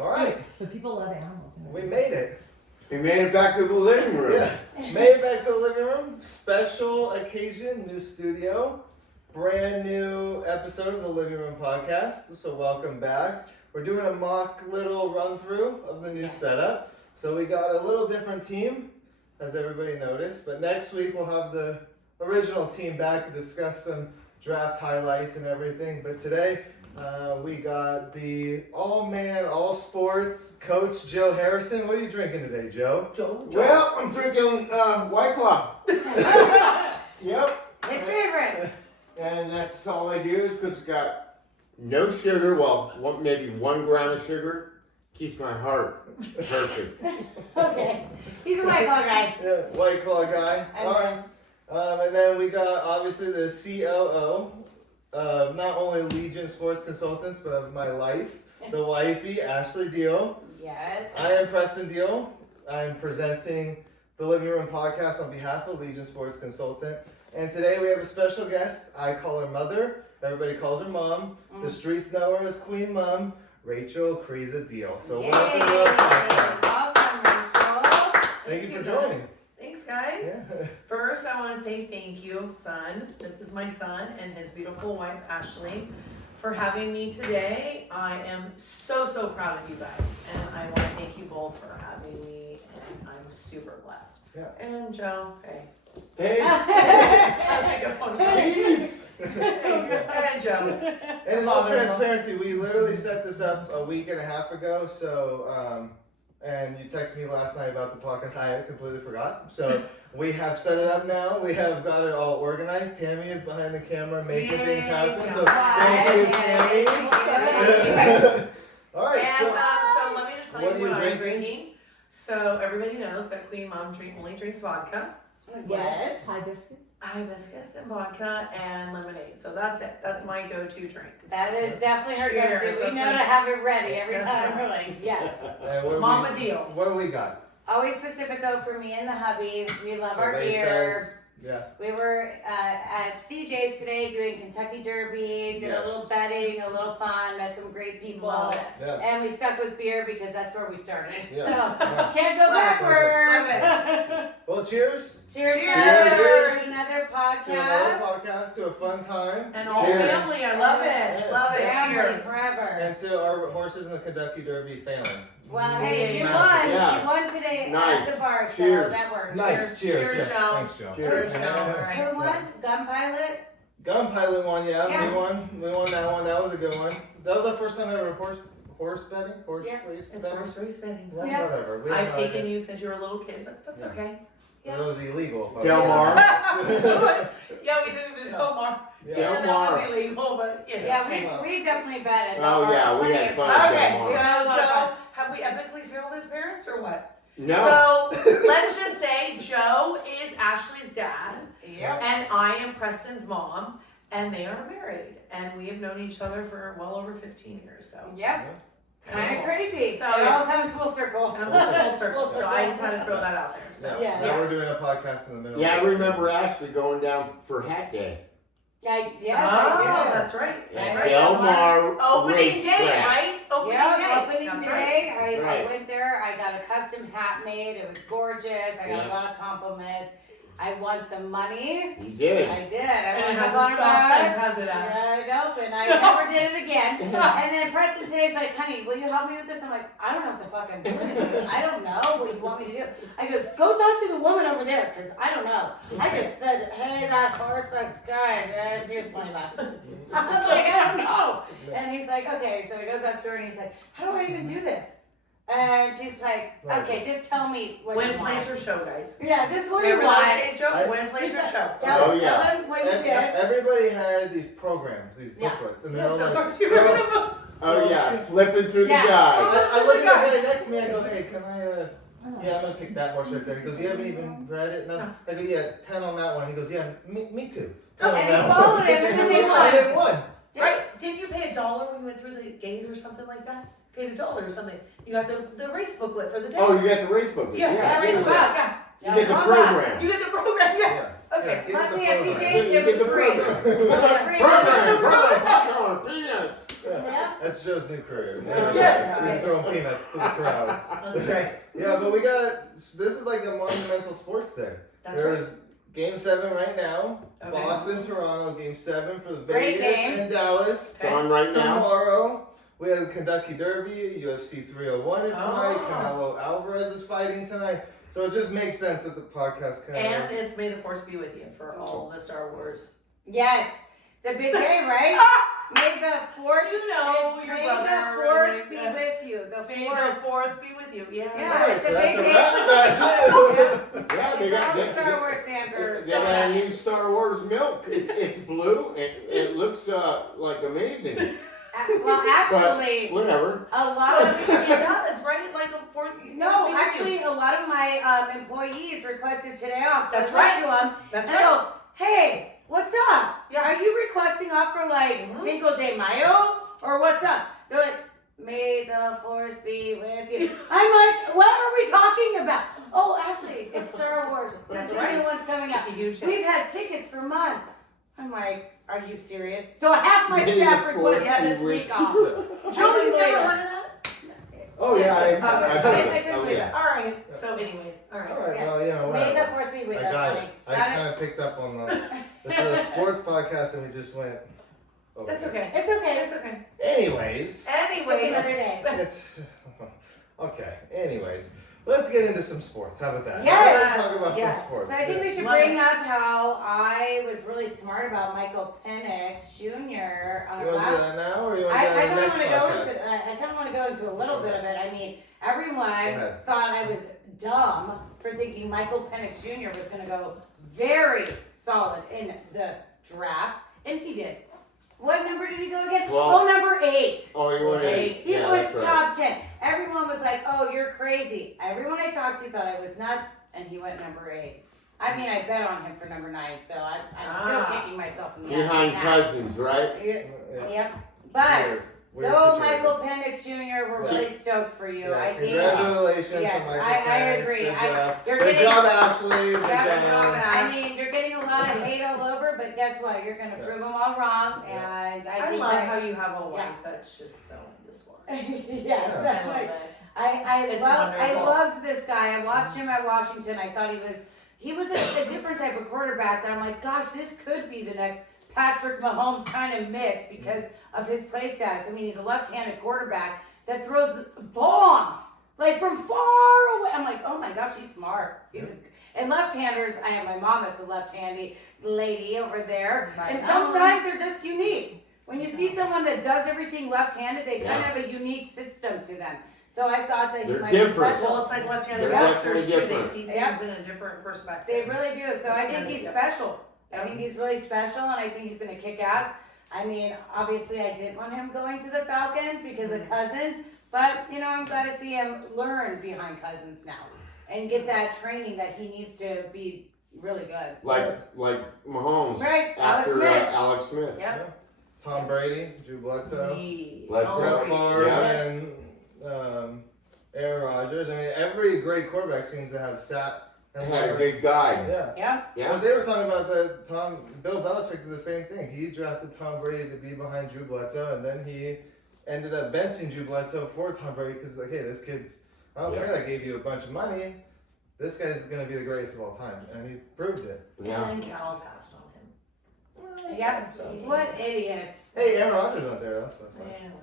All right. But people love animals. We made it. We made it back to the living room. Yeah. Made it back to the living room. Special occasion, new studio. Brand new episode of the Livingroom Podcast. So welcome back. We're doing a mock little run through of the new setup. So we got a little different team, as everybody noticed. But next week we'll have the original team back to discuss some draft highlights and everything. But today we got the all-man, all-sports coach, Joe Harrison. What are you drinking today, Joe? Well, I'm drinking White Claw. Yep. His favorite. And that's all I do is because it's got no sugar. Well, maybe 1 gram of sugar. Keeps my heart perfect. Okay. He's a White Claw guy. Yeah, White Claw guy. All right. And then we got obviously the COO of not only Legion Sports Consultants, but of my life, the wifey, Kreza Diehl. Yes. I am Preston Diehl. I am presenting the Livingroom Podcast on behalf of Legion Sports Consultant. And today we have a special guest. I call her Mother. Everybody calls her Mom. The streets know her as Queen Mom, Kreza Diehl. So welcome to our podcast. Welcome, Rachel. Thank you for joining. Thanks, guys. Yeah. First, I want to say thank you, son. This is my son and his beautiful wife, Ashley, for having me today. I am so proud of you guys, and I want to thank you both for having me, and I'm super blessed. Yeah. And Joe, hey. Hey, How's it going? peace. And Joe. And in all transparency, we literally set this up a week and a half ago. So, and you texted me last night about the podcast. I completely forgot. So we have set it up now. We have got it all organized. Tammy is behind the camera making things happen. So thank you, Tammy. All right. And so let me just tell you what I'm drinking? drinking. So everybody knows that Queen Mom only drinks vodka. Yes. Hibiscus. Hibiscus and vodka and lemonade. So that's it. That's my go-to drink. That is definitely her Cheers. go-to. We That's know right. to have it ready every That's time. right. We're like, yes. And what do Mama we, Deal. What do we got? Always Pacifico for me and the hubby. We love our Somebody beer. says- Yeah. We were at CJ's today doing Kentucky Derby, did a little betting, a little fun, met some great people. Love it. Yeah. And we stuck with beer because that's where we started. Yeah. So, Yeah. can't go backwards. Well, cheers. Cheers. Cheers. To another To another podcast. podcast, to a fun time. And all Cheers. family. I love it. Love it. Family Cheers. forever. And to our horses in the Kentucky Derby family. Well, hey, you Yeah. won. Yeah. You won today Nice. at the bar, so Cheers. that works. Nice. Cheers. Cheers, Yeah. Joe. Thanks, Joe. Cheers. Cheers, Joe. All right. Who won? Gun Pilot? Gun Pilot won, yeah. Yeah. We won that one. That was a good one. That was our first time ever horse betting? Horse Yeah. race It's betting? horse race betting. Well, Yeah. whatever. We I've have no taken idea. you since you were a little kid, but that's Yeah. okay. That was illegal. If I Del Mar. Yeah, we took him to Del Mar. Yeah. Del And Mar. that was illegal, but you know. Yeah, we've definitely bet it. Oh, yeah, we had fun at Okay, Del Mar. so Joe, have we epically failed as parents or what? No. So let's just say Joe is Ashley's dad, Yep. and I am Preston's mom, and they are married, and we have known each other for well over 15 years. So Yep. Kind of crazy. So, it yeah. all comes full circle. I'm full circle. So I just had to throw that out there. So Yeah. Yeah. Now we're doing a podcast in the middle. Yeah, I of it. remember Ashley going down for Hat Day. Yes, oh, I do. that's right. That's At right. Del Mar Opening day, racetrack. right? Opening Yeah, day. opening That's day. right. I Right. went there. I got a custom hat made. It was gorgeous. I got Yeah. a lot of compliments. I won some money. You did. I did. I And won it a hasn't couple stopped bucks. since, has it, Ash? Nope, and I never did it again. And then Preston today's like, honey, will you help me with this? I'm like, I don't know what the fuck I'm doing. I don't know what you want me to do. I go talk to the woman over there, because I don't know. I just said, hey, that horse looks good. Here's 20 bucks. I was like, I don't know. And he's like, okay. So he goes up to her and he's like, how do I even do this? And she's like, okay, just tell me what Win, you want. place, or show, guys. Yeah, just what Remember you want. those days, Joe? I- Win, place, or show. Tell, Oh, yeah. tell him what you did. Everybody had these programs, these Yeah. booklets, and they're Yes, all of like, course. You remember them? Oh, yeah, flipping through Yeah. the guide. I look at the guy next to me, I go, hey, can I, yeah, I'm gonna pick that horse right there. He goes, you haven't even read it? No. I go, yeah, 10 on that one. He goes, yeah, me too. 10 on And he that followed him and then they one. won. And they won. Right? Didn't you pay $1 when you went through the gate or something like that? Paid $1 or something. You got the race booklet for the day. Oh, you got the race book. yeah, yeah. race yeah. booklet. Yeah. You get the program. You get the program. Yeah. Yeah. Okay. Get Luckily the at program. CJ's it Get was the free. program. Free Program, popcorn, peanuts. Yeah. That's Joe's new career. Yes. We're throwing peanuts to the crowd. That's great. Yeah, but we got, this is like a monumental sports day. That's There's Game 7 right now. Okay. Boston, Toronto, Game 7 for the Great Vegas game. and Dallas. It's on right now. Tomorrow, we have the Kentucky Derby. UFC 301 is tonight. Oh. Canelo Alvarez is fighting tonight. So it just makes sense that the podcast kind And of... it's May the Force be with you for all the Star Wars. Yes. It's a big day, right? May the fourth. You know, your May brother. the fourth be with you. The May fourth. the Fourth be with you. Yeah. Yeah. Alright, it's so a that's big a day. wrap. That's it. Yeah, they All got the Star Wars fans are They so got a happy. new Star Wars milk. It's blue. It looks like amazing. Well, actually, Whatever. a lot of It does, right? Like a Fourth. no, actually, a lot of my employees requested today off. So That's I went right. to them That's and I right. go, hey, what's up? Yeah. Are you requesting off for like Mhm. Cinco de Mayo or what's up? They're like, May the Force be with you. I'm like, what are we talking about? Oh, Ashley, it's Star Wars. That's The right. new one's coming out. It's a huge thing. We've had tickets for months. I'm like, are you serious? So half my May staff the Force requested be this with week you. off. Joe, you've never Later. heard of that? Oh, yeah, I couldn't Oh, believe yeah. it. All right. So, anyways, all right. Alright, Yes. well, you know, May the whatever. Fourth be with I us, got honey. it. I Got kind of picked up on the... This is a sports podcast and we just went... over That's it. okay. It's okay. It's okay. Anyways... It's Anyways, another day. It's... Okay, anyways. Let's get into some sports. How about that? Yes, Let's talk about yes. some sports. So I think we should Love bring it. up how I was really smart about Michael Penix Jr. on You our want to do last. that now, or you want to I do that kind in of the want next to go podcast? into. I kind of want to go into a little bit of it. I mean, everyone ahead. thought I was dumb for thinking Michael Penix Jr. was going to go very solid in the draft, and he did. What number did he go again? 12. Oh, number 8. Oh, you want to? He Yeah, was that's right. top 10. Everyone was like, oh, you're crazy. Everyone I talked to thought I was nuts, and he went number 8. I mean, I bet on him for number 9, so I'm still kicking myself in the ass. Behind right now. Cousins, right? Yeah. Yeah. But, Weird though situation. Michael Penix Jr., we're Yeah. really stoked for you. Yeah, I think. congratulations Yes, to Michael I Penix. agree. Good job. You're Good getting- job, Ashley. Good Good job. I mean, you're getting a lot of hate all over, but guess what? You're going to prove them all wrong, Yeah. and I think love that, how you have a wife Yeah. that's just so indisposed. yes, I that's love like, it. I It's I wonderful. loved this guy. I watched him at Washington. I thought he was a different type of quarterback that I'm like, gosh, this could be the next Patrick Mahomes kind of mix because of his play status. I mean, he's a left-handed quarterback that throws bombs like from far away. I'm like, oh my gosh, he's smart. And left-handers, I have my mom that's a left-handed lady over there, Right. and sometimes they're just unique. When you see someone that does everything left-handed, they kind of have a unique system to them. So I thought that he They're might different. be special. Well, it's like left-handed They're boxers definitely too. They different. see Yep. things in a different perspective. They really do. So I think Left-handed, he's yep. special. I think he's really special, and I think he's going to kick ass. I mean, obviously, I did want him going to the Falcons because of Cousins, but you know, I'm glad to see him learn behind Cousins now and get that training that he needs to be really good. Like Mahomes Right, Alex after Smith. Alex Smith. Yep. Tom Brady, Drew Bledsoe, Bledsoe. Brett Favre, Yeah. and Aaron Rodgers. I mean, every great quarterback seems to have sat and Had a learned. good guy. Yeah. Yeah. Yeah. Well, they were talking about that Bill Belichick did the same thing. He drafted Tom Brady to be behind Drew Bledsoe, and then he ended up benching Drew Bledsoe for Tom Brady because, like, hey, this kid's, I don't Yeah. care that I gave you a bunch of money. This guy's going to be the greatest of all time. And he proved it. Yeah. And Cal passed on him. Well, Yep. so. What idiots. Hey, Aaron Rodgers out there, though. So it's fine. Yeah, well,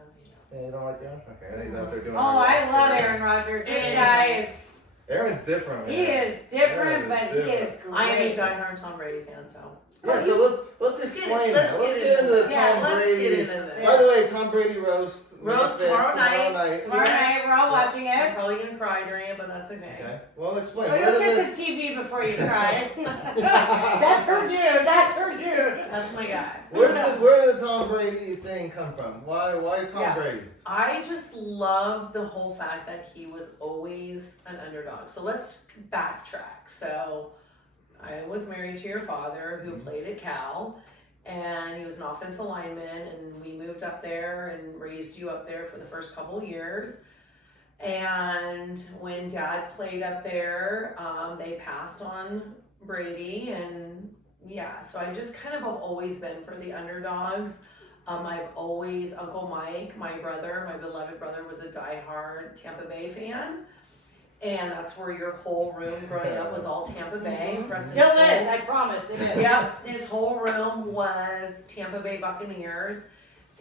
Hey, you don't like Aaron? Okay, he's out there doing Oh, all I that love stuff. Aaron Rodgers. This Yeah. guy is, Aaron's different, man. he is different, but he is great. I am a diehard Tom Brady fan, so. Yeah, so let's explain that. Let's get into the Yeah, Tom let's Brady. get into this. By the way, Tom Brady roast. Roast we said tomorrow night. Tomorrow night, we're all watching I'm it. probably gonna cry during it, but that's okay. Okay. Well, explain. Oh, Where you'll did kiss this? the TV before you cry. That's her dude. That's her dude. That's my guy. Where did the Tom Brady thing come from? Why Tom Yeah. Brady? I just love the whole fact that he was always an underdog. So let's backtrack. So I was married to your father who played at Cal, and he was an offensive lineman, and we moved up there and raised you up there for the first couple years. And when Dad played up there, they passed on Brady, and so I just kind of have always been for the underdogs. Uncle Mike, my beloved brother, was a diehard Tampa Bay fan. And that's where your whole room growing up was all Tampa Bay. Still is, I promise, it is. Yep, his whole room was Tampa Bay Buccaneers.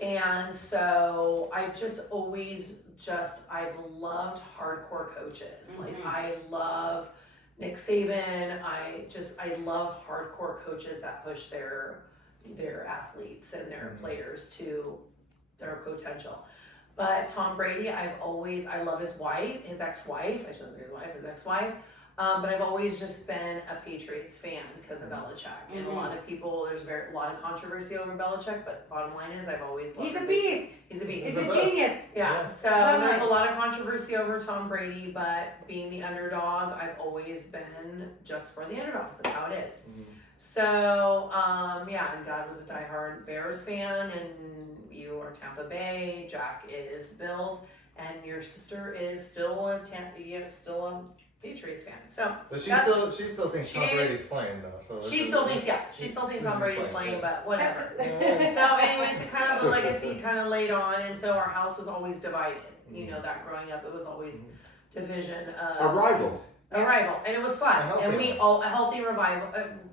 And so I've loved hardcore coaches. Like I love Nick Saban. I love hardcore coaches that push their athletes and their players to their potential. But Tom Brady, I love his ex-wife. I shouldn't say his wife, his ex-wife. But I've always just been a Patriots fan because of Belichick. And a lot of people, there's a lot of controversy over Belichick, but bottom line is I've always loved him. He's a beast. He's a beast. He's a genius. Yeah, so there's a lot of controversy over Tom Brady, but being the underdog, I've always been just for the underdogs. That's how it is. So, and Dad was a diehard Bears fan, and you are Tampa Bay, Jack is Bills, and your sister is still a Patriots fan. So she still thinks Tom Brady's playing though. So she still thinks Tom Brady's playing, but whatever. So anyways, it kind of the legacy kind of laid on, and so our house was always divided. You know that growing up, it was always division. A rival, and it was fun, and a healthy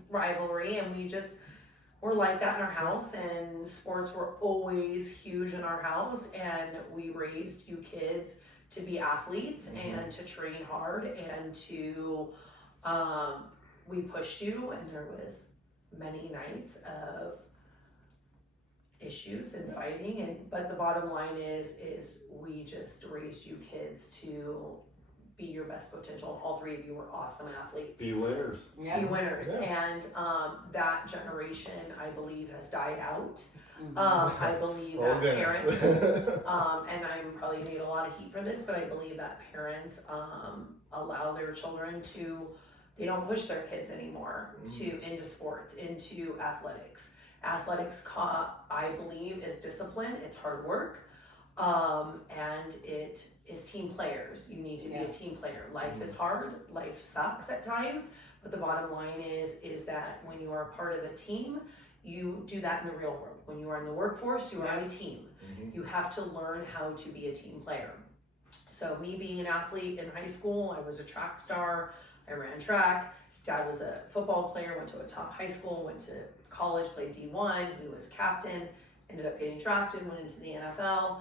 rivalry, and we just were like that in our house, and sports were always huge in our house, and we raised you kids to be athletes and to train hard and to we pushed you, and there was many nights of issues and fighting, but the bottom line is we just raised you kids to be your best potential. All three of you were awesome athletes. Be winners. Yeah. Be winners. Yeah. And that generation, I believe, has died out. I believe that parents, and I'm probably gonna get a lot of heat for this, but I believe that parents allow their children they don't push their kids anymore into sports, into athletics. Athletics, I believe, is discipline. It's hard work. And it is team players. You need to be a team player. Life is hard. Life sucks at times. But the bottom line is that when you are a part of a team, you do that in the real world. When you are in the workforce, you are on a team. You have to learn how to be a team player. So me being an athlete in high school, I was a track star. I ran track. Dad was a football player, went to a top high school, went to college, played D1. He was captain, ended up getting drafted, went into the NFL.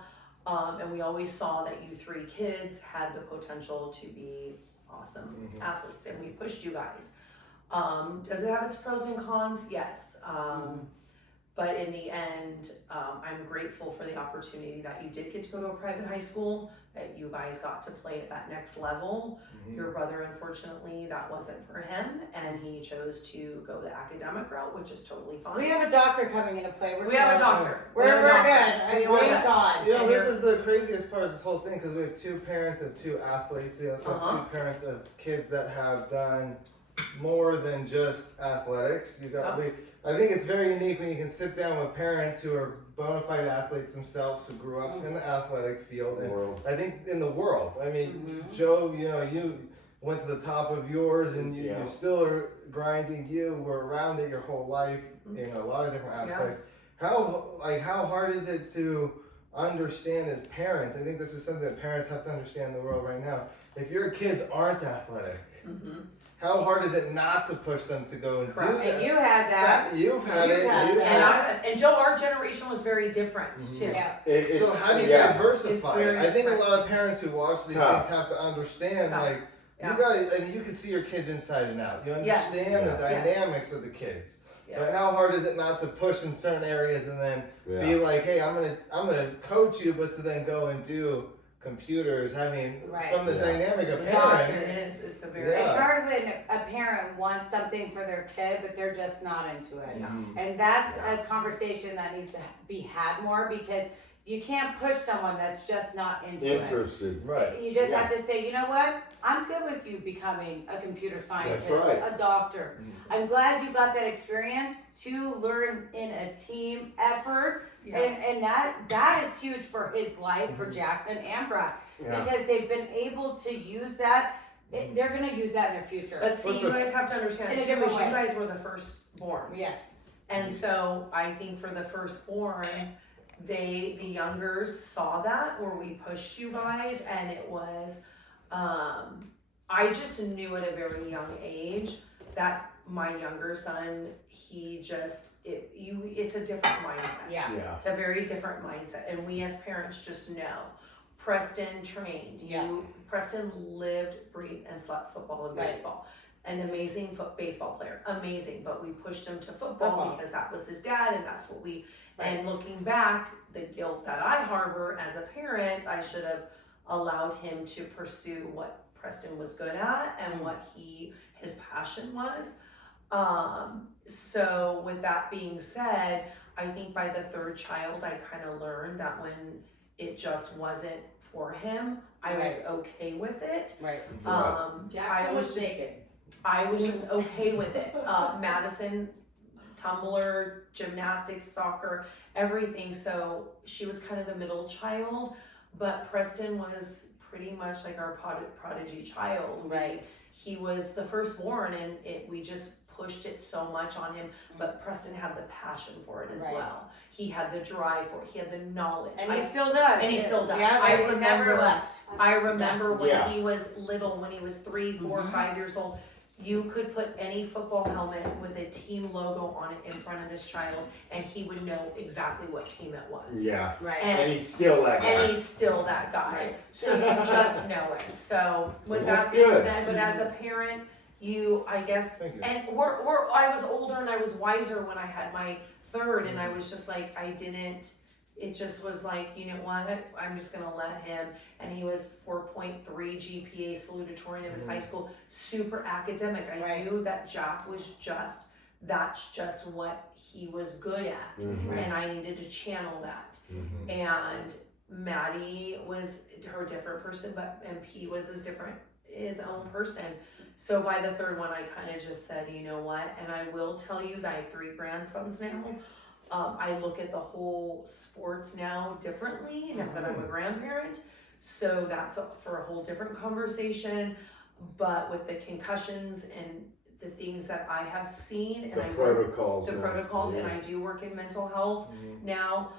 And we always saw that you three kids had the potential to be awesome athletes, and we pushed you guys. Does it have its pros and cons? Yes. But in the end, I'm grateful for the opportunity that you did get to go to a private high school, that you guys got to play at that next level. Your brother, unfortunately, that wasn't for him, and he chose to go the academic route, which is totally fine. We have a doctor coming into play. We have a doctor. We're good. Thank God. You know, this is the craziest part of this whole thing, because we have two parents of two athletes. You know, so two parents of kids that have done more than just athletics. I think it's very unique when you can sit down with parents who are bona fide athletes themselves, who grew up in the athletic field, and I think in the world. I mean, Joe, you know, you went to the top of yours, and you still are grinding. You were around it your whole life in a lot of different aspects. How hard is it to understand as parents? I think this is something that parents have to understand in the world right now. If your kids aren't athletic, how hard is it not to push them to go and do that? And you had that. You've had it. And Joe, our generation was very different too. Yeah. So how do you diversify? I think a lot of parents who watch these things have to understand, you guys, I mean, you can see your kids inside and out. You understand the dynamics of the kids. But how hard is it not to push in certain areas and then be like, hey, I'm gonna coach you, but to then go and do computers, I mean, from the dynamic of parents. It's a very It's hard when a parent wants something for their kid, but they're just not into it. And that's a conversation that needs to be had more, because you can't push someone that's just not interested. Right. You just have to say, you know what? I'm good with you becoming a computer scientist, a doctor. I'm glad you got that experience to learn in a team effort. And that is huge for his life, for Jackson and Brad, because they've been able to use that they're gonna use that in their future. But see, you guys have to understand in a too, different is you way. guys were the firstborns. Yes. And so I think for the firstborns, the youngers saw that where we pushed you guys, and it was, I just knew at a very young age that my younger son, it's a different mindset. Yeah. It's a very different mindset, and we as parents just know. Preston trained. Preston lived, breathed, and slept football and baseball. An amazing baseball player, amazing. But we pushed him to football because that was his dad, and that's what we. Right. And looking back, the guilt that I harbor as a parent, I should have allowed him to pursue what Preston was good at and what his passion was. So with that being said, I think by the third child, I kind of learned that when it just wasn't for him, I was okay with it. Right. I was just okay with it. Madison, tumbler, gymnastics, soccer, everything. So she was kind of the middle child, but Preston was pretty much like our prodigy child. Right. He was the firstborn, and we just pushed it so much on him, but Preston had the passion for it as well. He had the drive for it. He had the knowledge. And he still does. And he still does. Yeah, I remember, never left. I remember when he was little, when he was 3, 4, 5 years old, you could put any football helmet with a team logo on it in front of this child, and he would know exactly what team it was. Yeah. Right. And he's still that guy. And he's still that guy. Right. So you just know it. So with That's that being good. said, but as a parent, I guess, and I was older and I was wiser when I had my third, and I was just like, it just was like, you know what, I'm just gonna let him, and he was 4.3 GPA salutatorian in his high school, super academic. I knew that Jack was that's just what he was good at, and I needed to channel that. And Maddie was her different person, but MP was his own person. So by the third one, I kind of just said, you know what, and I will tell you that I have 3 grandsons now. I look at the whole sports now differently now that I'm a grandparent. So that's for a whole different conversation. But with the concussions and the things that I have seen, and The protocols, and I do work in mental health now,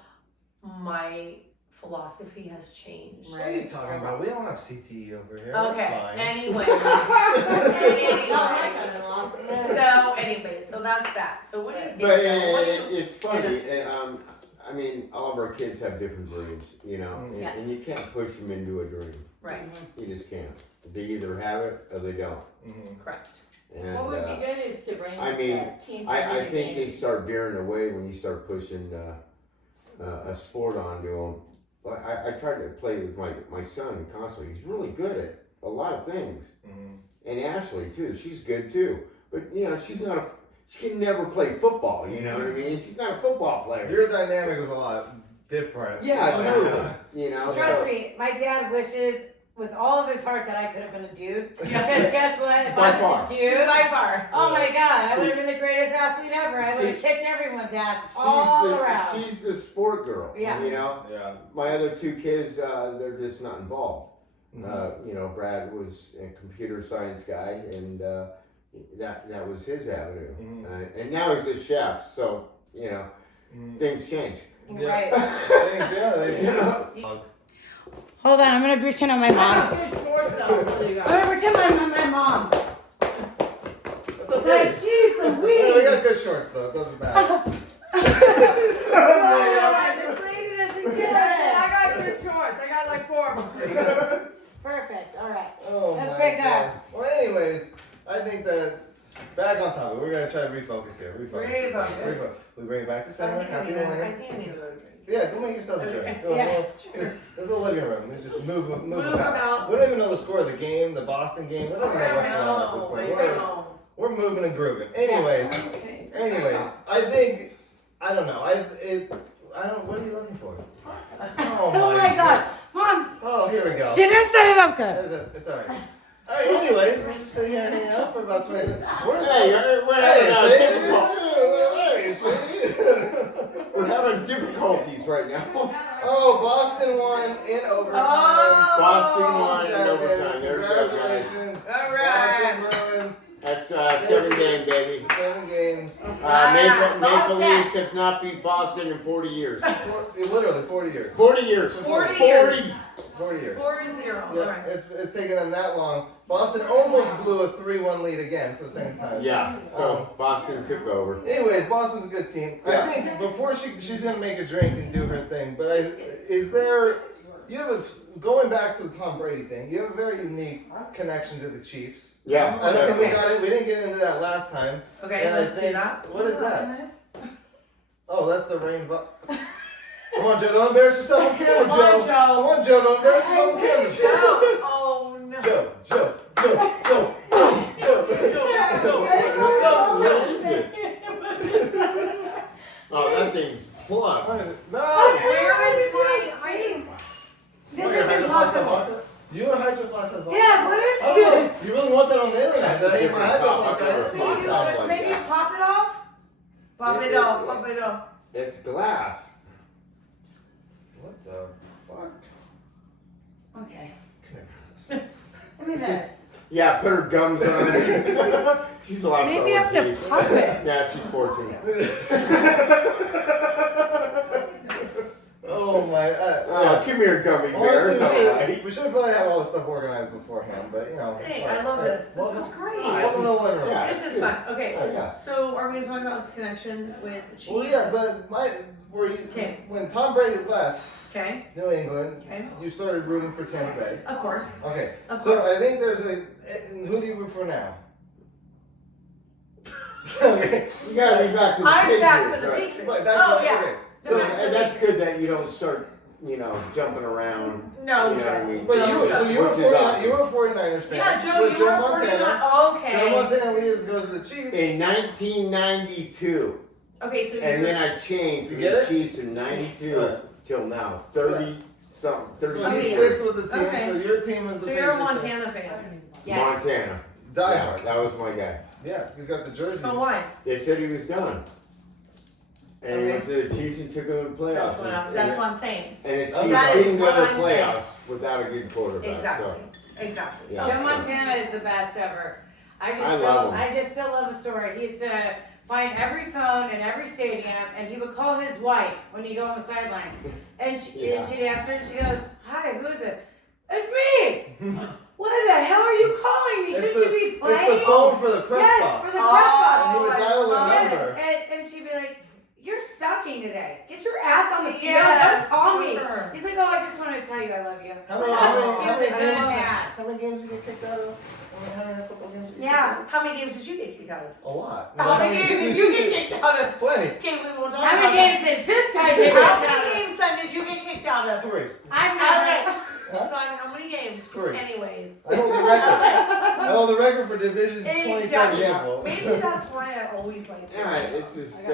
my philosophy has changed. What are you talking about? We don't have CTE over here. Okay. Anyway. So that's that. So what do you think? But Joe? it's funny. I mean, all of our kids have different dreams, you know, and you can't push them into a dream. Right. You just can't. They either have it or they don't. Correct. And, what would be good is to bring team. I think they start veering away when you start pushing a sport onto them. I try to play with my son constantly. He's really good at a lot of things. And Ashley too. She's good too. But you know, she can never play football. You know what I mean? She's not a football player. Your dynamic was a lot different. Yeah, totally. You know. Trust me, my dad wishes with all of his heart that I could have been a dude. Because guess what? If I was a dude, by far. Oh my God, I would have been the greatest athlete ever. I would have kicked everyone's ass all around. She's the sport girl. Yeah. You know. Yeah. My other 2 kids, they're just not involved. You know, Brad was a computer science guy, and that was his avenue. And now he's a chef, so you know, things change. Yeah. Right. Things, yeah. Hold on, I'm gonna pretend I'm my mom. I'm gonna pretend I'm my mom. That's okay. Like, jeez Yeah, we Louise. got good shorts though. It doesn't matter. This lady doesn't get it. I got good shorts. I got like 4 of them. Perfect. All right. Oh Let's my break God. up. Well, anyways, I think that back on topic. We're gonna try to refocus here. Refocus. We bring it back to I center. think I Happy need New Year. to go to drink. Yeah, go make yourself a drink. Go, Yeah. well, this is a living room. We just move about. We don't even know the score of the game, the Boston game. We don't even know what's going on at this point. We're moving and grooving. Anyways, I think I don't know. What are you looking for? Oh my God, Mom. Oh, here we go. She didn't set it up good. It's alright. Alright, anyways, we'll just sit here and hang out for about 20 minutes. We're having difficulties right now. Oh, Boston won in overtime. Boston won in 7. overtime. There we go, guys. Congratulations. All Maple Leafs have not beat Boston in 40 years. Literally 40 years. 40 years. 40 years. 40 years. 40-0. Yeah, All right. it's taken them that long. Boston almost blew a 3-1 lead again for the second time. Yeah, so Boston took over. Anyways, Boston's a good team. Yeah. I think before she's gonna make a drink and do her thing, but going back to the Tom Brady thing, you have a very unique connection to the Chiefs. Yeah. I don't think we didn't get into that last time. Okay, And let's do that. What is that? Oh, that's the rain. Come on, Joe, don't embarrass yourself on camera, Come on, Joe. Joe. Come on, Joe, don't embarrass yourself on camera. Oh no. Joe. What is it? Oh, that thing's plugged. No! Where is my hiding? This is impossible. You are Hydro Flask of vodka? Yeah, what is Oh, this? you really want that on the internet? That ain't my Hydro Flask. Maybe you pop it off? Pop it up. It's glass. What the fuck? Okay. Come here, princess. Give me this. Yeah, put her gums on it. She's a lot Maybe you have to pop it. Yeah, she's 14. Oh my. Come here, gummy bear. It's all right. We should have probably had all this stuff organized beforehand, but you know. Hey, I love this. This is great. Welcome to the living room. Yeah. This is fun. Okay, Oh, yeah. so are we going to talk about this connection with the Chiefs? Well, yeah, but when Tom Brady left Okay, New England, okay, you started rooting for Tampa Bay. of course. Okay, Of so course. I think there's who do you root for now? Okay. You gotta be back to the I'm Patriots, back to the right? Patriots. Right, that's Oh, okay. yeah. So, Back to the and that's good that you don't start, jumping around. No, you know what I Joe. mean? But No, you Joe. were Which is 49, awesome. you were a 49ers fan. Yeah, Joe, With you were Montana. 49. Joe Okay. Montana leaves, goes to the Chiefs. In 1992, Okay, so and you're. then I changed You from get the it? Chiefs in 92 Right. till now. 30 something, So 30 he Okay. years. sticks with the team. Okay. So your team is the So you're a Patriots. Montana fan. Yes. Montana. Die Yeah, hard. that was my guy. Yeah, he's got the jersey. So why? They said he was done. And he went to the Chiefs and took them to the playoffs. That's what I'm saying. And the That Chiefs is didn't go what to the I'm saying. playoffs without a good quarterback. Exactly. So, Exactly. Yeah. Joe Montana is the best ever. I love him. I just still love the story. He used to find every phone in every stadium, and he would call his wife when he'd go on the sidelines, and she'd answer, and she goes, "Hi, who is this? It's me. What the hell are you calling me? Shouldn't you be playing?" It's the phone for the press Yes, box. for the press box. And he would dial the number. And she'd be like, "You're sucking today. Get your ass on the field. Yes, Don't call me." sure. He's like, "Oh, I just wanted to tell you I love you." How many games you get kicked out of? How many football games you get Yeah. kicked How many games did you get kicked out of? out of? A lot. How many games did you get kicked out of? Plenty. Okay, we won't talk How about many games did this guy get? How many games, son, did you get kicked out of? 3. I'm Okay. not. Son, how many games? 3. Anyways. I hold the record. I hold the record for Division 27 Exactly. people. Maybe that's why I always like. yeah, it's just, He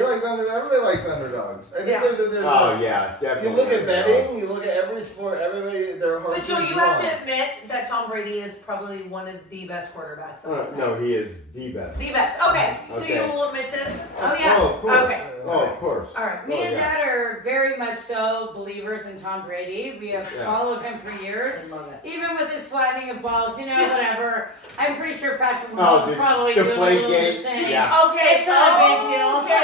likes everybody likes underdogs. I think Yeah. there's oh yeah, if you definitely. look at betting, you look at every sport, everybody, their heart But Joe, you have to admit that Tom Brady is probably one of the best quarterbacks of all time. No, he is the best. The best. Okay. So Okay. you will admit to it? Oh, yeah. Oh, of course. Okay. Oh, of course. All right. Me and yeah. Dad are very much so believers in Tom Brady. We have Yeah. followed him for years. I love it. Even with his flattening of balls, whatever. I'm pretty sure Patrick Oh, Mahomes the probably doing a Deflate little the gate. same. Yeah. Okay. It's not a big deal.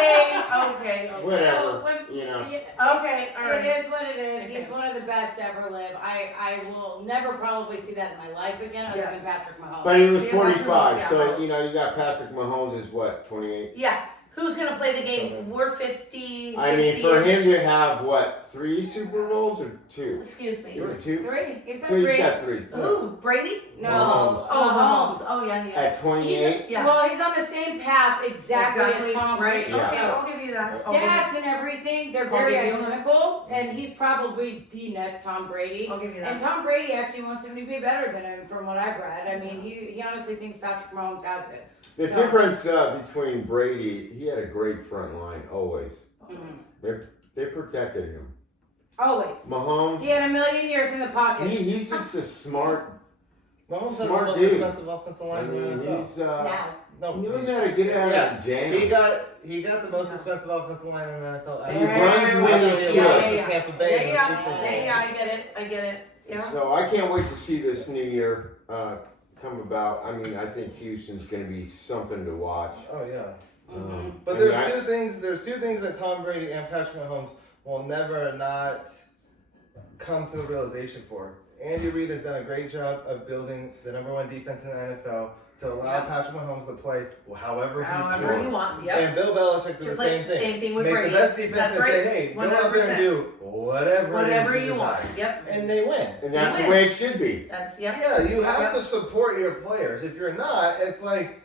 Okay. Whatever. So, when- You know. Okay. All right. It is what it is. Okay. He's one of the best to ever live. I will never probably see that in my life again other Yes. than Patrick Mahomes. But he was Yeah, 45, yeah. so you got Patrick Mahomes is what, 28? Yeah. Who's gonna play the game? We're 50. I mean, for 50-ish. him to have what, 3 Super Bowls or 2? Excuse me. Or 2? 3. He's got He's 3. got 3. Who? Brady? No. Mahomes. Oh, Mahomes. Oh, yeah. At 28? Yeah. Well, he's on the same path exactly as Tom right. Brady. Okay, Yeah. I'll give you that. Stats and everything, they're I'll very give you- identical, and he's probably the next Tom Brady. I'll give you And that. Tom Brady actually wants him to be better than him, from what I've read. I mean, he honestly thinks Patrick Mahomes has it. The So- difference between Brady, he had a great front line, always. They protected him. Always. Mahomes, He had a million years in the pocket. he's just a smart, Mahomes has the Smart most dude. expensive offensive I line in the mean, NFL. he's, now. No, he knows how to get out Yeah. of the jam. he got the most expensive offensive line in the NFL. He runs when he should. Tampa Bay in the Super Bowl. Yeah, I get it. Yeah. So I can't wait to see this new year come about. I mean, I think Houston's going to be something to watch. Oh yeah. But there's two things that Tom Brady and Patrick Mahomes will never not come to the realization for. Andy Reid has done a great job of building the #1 defense in the NFL to allow Patrick Mahomes to play however you want. Yep. And Bill Belichick did the same thing. Same thing with Make Brady. the best defense That's and say, hey, 100%. go out there and do whatever you want. Yep. And they win. And that's the way it should be. That's Yeah, you have to support your players. If you're not, it's like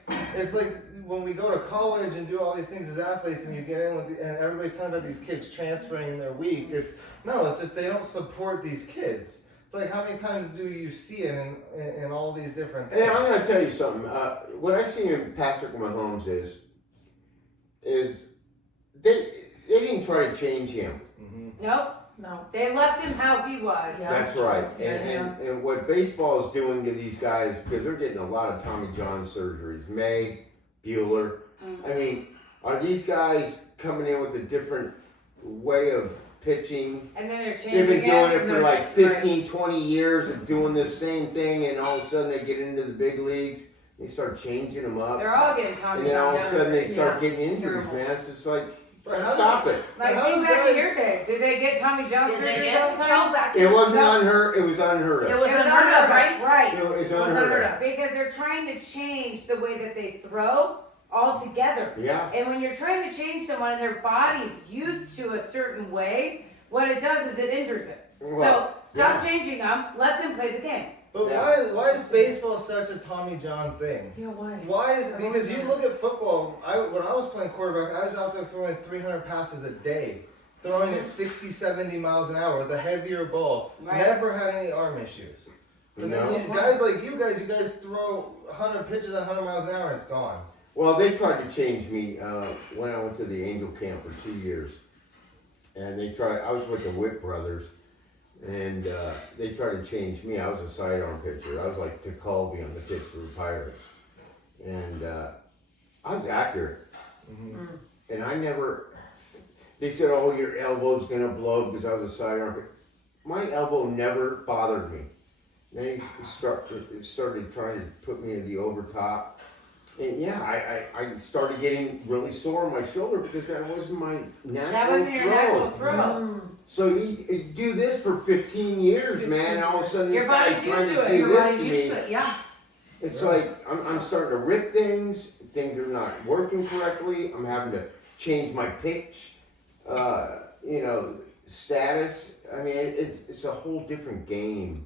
when we go to college and do all these things as athletes, and you get in with and everybody's talking about these kids transferring in their week. It's just they don't support these kids. It's like, how many times do you see it in all these different things? And I'm going to tell you something. What I see in Patrick Mahomes is they didn't try to change him. Nope. No. They left him how he was. Yeah. That's right. Yeah, And what baseball is doing to these guys, because they're getting a lot of Tommy John surgeries, May, Bueller. I mean, are these guys coming in with a different way of pitching? And then they're changing They've been doing it and for they're like 15, 20 years of doing this same thing, and all of a sudden they get into the big leagues, they start changing them up, They're all getting Tommy and then all of a John sudden they done. start getting it's injuries, terrible. man. It's just like, But stop it. Like, How think do back guys- in your day. Did they get Tommy John Did they surgery get all the time? back It wasn't No. unheard. It was unheard of. It was unheard of, right? Right. It was It was unheard unheard of. of. Because they're trying to change the way that they throw altogether. Yeah. And when you're trying to change someone and their body's used to a certain way, what it does is it injures it. Well, So stop yeah. changing them. Let them play the game. But Yeah. why is baseball such a Tommy John thing? Yeah, why? Why is it? Because you look at football. When I was playing quarterback, I was out there throwing 300 passes a day, throwing at 60, 70 miles an hour with a heavier ball. Right. Never had any arm issues. But No. then guys like you guys throw 100 pitches at 100 miles an hour and it's gone. Well, they tried to change me when I went to the Angel Camp for 2 years, and I was with the Witt brothers, and they tried to change me. I was a sidearm pitcher. I was like Tekulve on the Pittsburgh Pirates, and I was accurate, and I never. They said, "Oh, your elbow's gonna blow because I was a sidearm pitcher." My elbow never bothered me. Then he started trying to put me in the overtop. And yeah, I started getting really sore on my shoulder because that wasn't my natural That wasn't your natural throw. So you do this for 15 years, man, and all of a sudden Your this guy's body's trying used to to it. do Your this body's to used me. to it, yeah. It's like I'm starting to rip things are not working correctly. I'm having to change my pitch, status. I mean, it's a whole different game.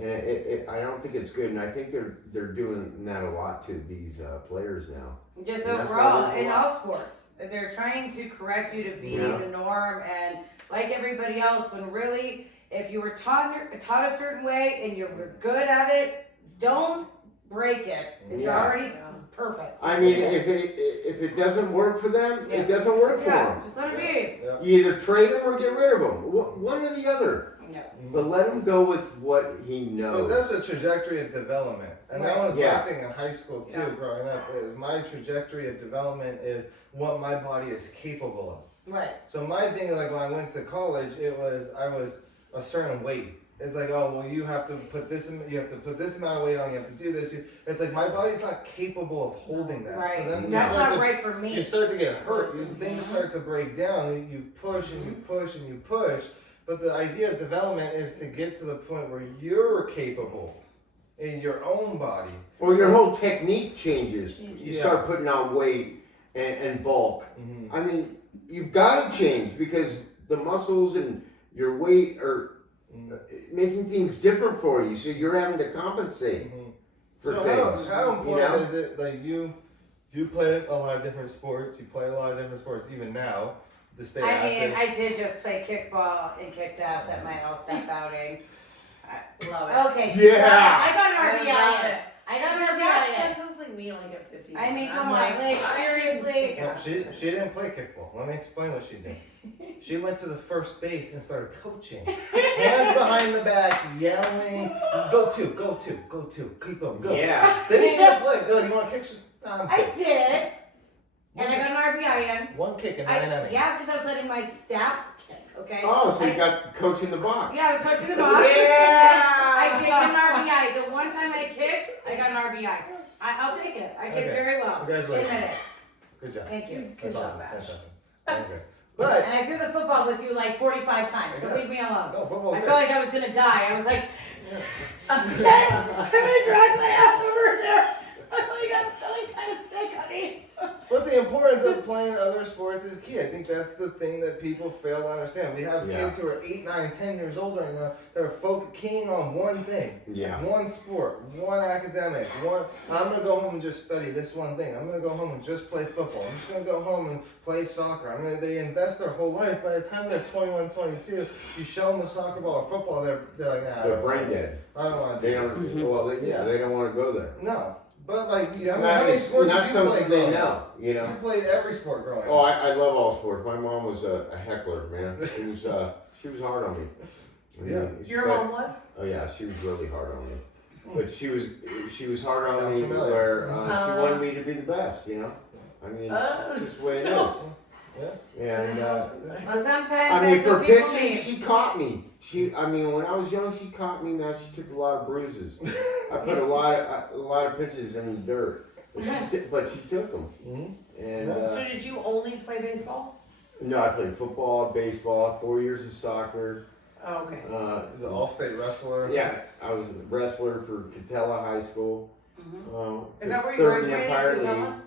And I don't think it's good, and I think they're doing that a lot to these players now. Just And that's why overall, there's a in lot. all sports, they're trying to correct you to be Yeah. the norm, and like everybody else, when really, if you were taught a certain way and you were good at it, don't break it. It's Yeah. already perfect. I mean, if it doesn't work for them, it doesn't work for yeah, them. just let it be. Yeah. You either trade them or get rid of them, one or the other. Yeah. But let him go with what he But knows. that's the trajectory of development, and that was Yeah. my thing in high school too. Yeah. Growing up, is my trajectory of development is what my body is capable of. Right. So my thing, like when I went to college, I was a certain weight. It's like, oh well, you have to put this amount of weight on. You have to do this. It's like my body's not capable of holding that. Right. So then you That's start not to, right for me. you start to get hurt. Things start to break down. You push and you push and you push. But the idea of development is to get to the point where you're capable in your own body. Or your whole technique changes. You Yeah. start putting on weight and bulk. I mean, you've got to change because the muscles and your weight are making things different for you. So you're having to compensate for So things. how important you know? is it like you play a lot of different sports, you play a lot of different sports even now to stay I active. mean, I did just play kickball and kicked ass at my LSF outing. Love it. Okay, Yeah. I got an I RBI. love it. I got an That RBI. sounds like me like at 50. I mean, I'm come on, like, seriously. No, she didn't play kickball. Let me explain what she did. She went to the first base and started coaching. Hands behind the back, yelling, go two, keep them, go. Yeah. They didn't even play. They're like, you want to kick? No, I'm I kidding. did. And I got an RBI in. One kick in 9 innings. Yeah, because I was letting my staff kick, okay? Oh, so you I- got coaching the box. Yeah, I was coaching the box. Yeah. I did get an RBI. The one time I kicked, I got an RBI. I'll take it. I kicked Okay. very well. Congratulations. Admit it. Good job. Thank you. That's Good job, awesome. Ash. That's awesome. Okay. But And I threw the football with you like 45 times, so leave me alone. no, football's I good. felt like I was gonna die. I was like, I'm gonna drag my ass over there. I'm feeling kind of sick, honey. But the importance of playing other sports is key. I think that's the thing that people fail to understand. We have kids who are 8, 9, 10 years old right now that are keen on one thing. Yeah. One sport, one academic, I'm going to go home and just study this one thing. I'm going to go home and just play football. I'm just going to go home and play soccer. They invest their whole life. By the time they're 21, 22, you show them a soccer ball or football, they're like, nah. They're brain dead. I don't want to They do don't, this. they don't want to go there. No. But like, It's how not, many it's sports not did you something play they growing know, up? you know. You played every sport growing Oh, up. I love all sports. My mom was a heckler, man. She was hard on me. Yeah. Your mom was? Oh yeah, she was really hard on me. But she was hard on Sounds me familiar. where she wanted me to be the best, you know. It's just the way it is. Yeah. And Well, sometimes I mean, that's for what people pitching, need. she caught me. When I was young, she caught me. Man, she took a lot of bruises. I put a lot of pitches in the dirt, but she took them. Mm-hmm. And So did you only play baseball? no, I played football, baseball, 4 years of soccer. Oh, okay. He's an all-state wrestler. Yeah, I was a wrestler for Catella High School. Is that where you third in the graduated, Empire Catella? League.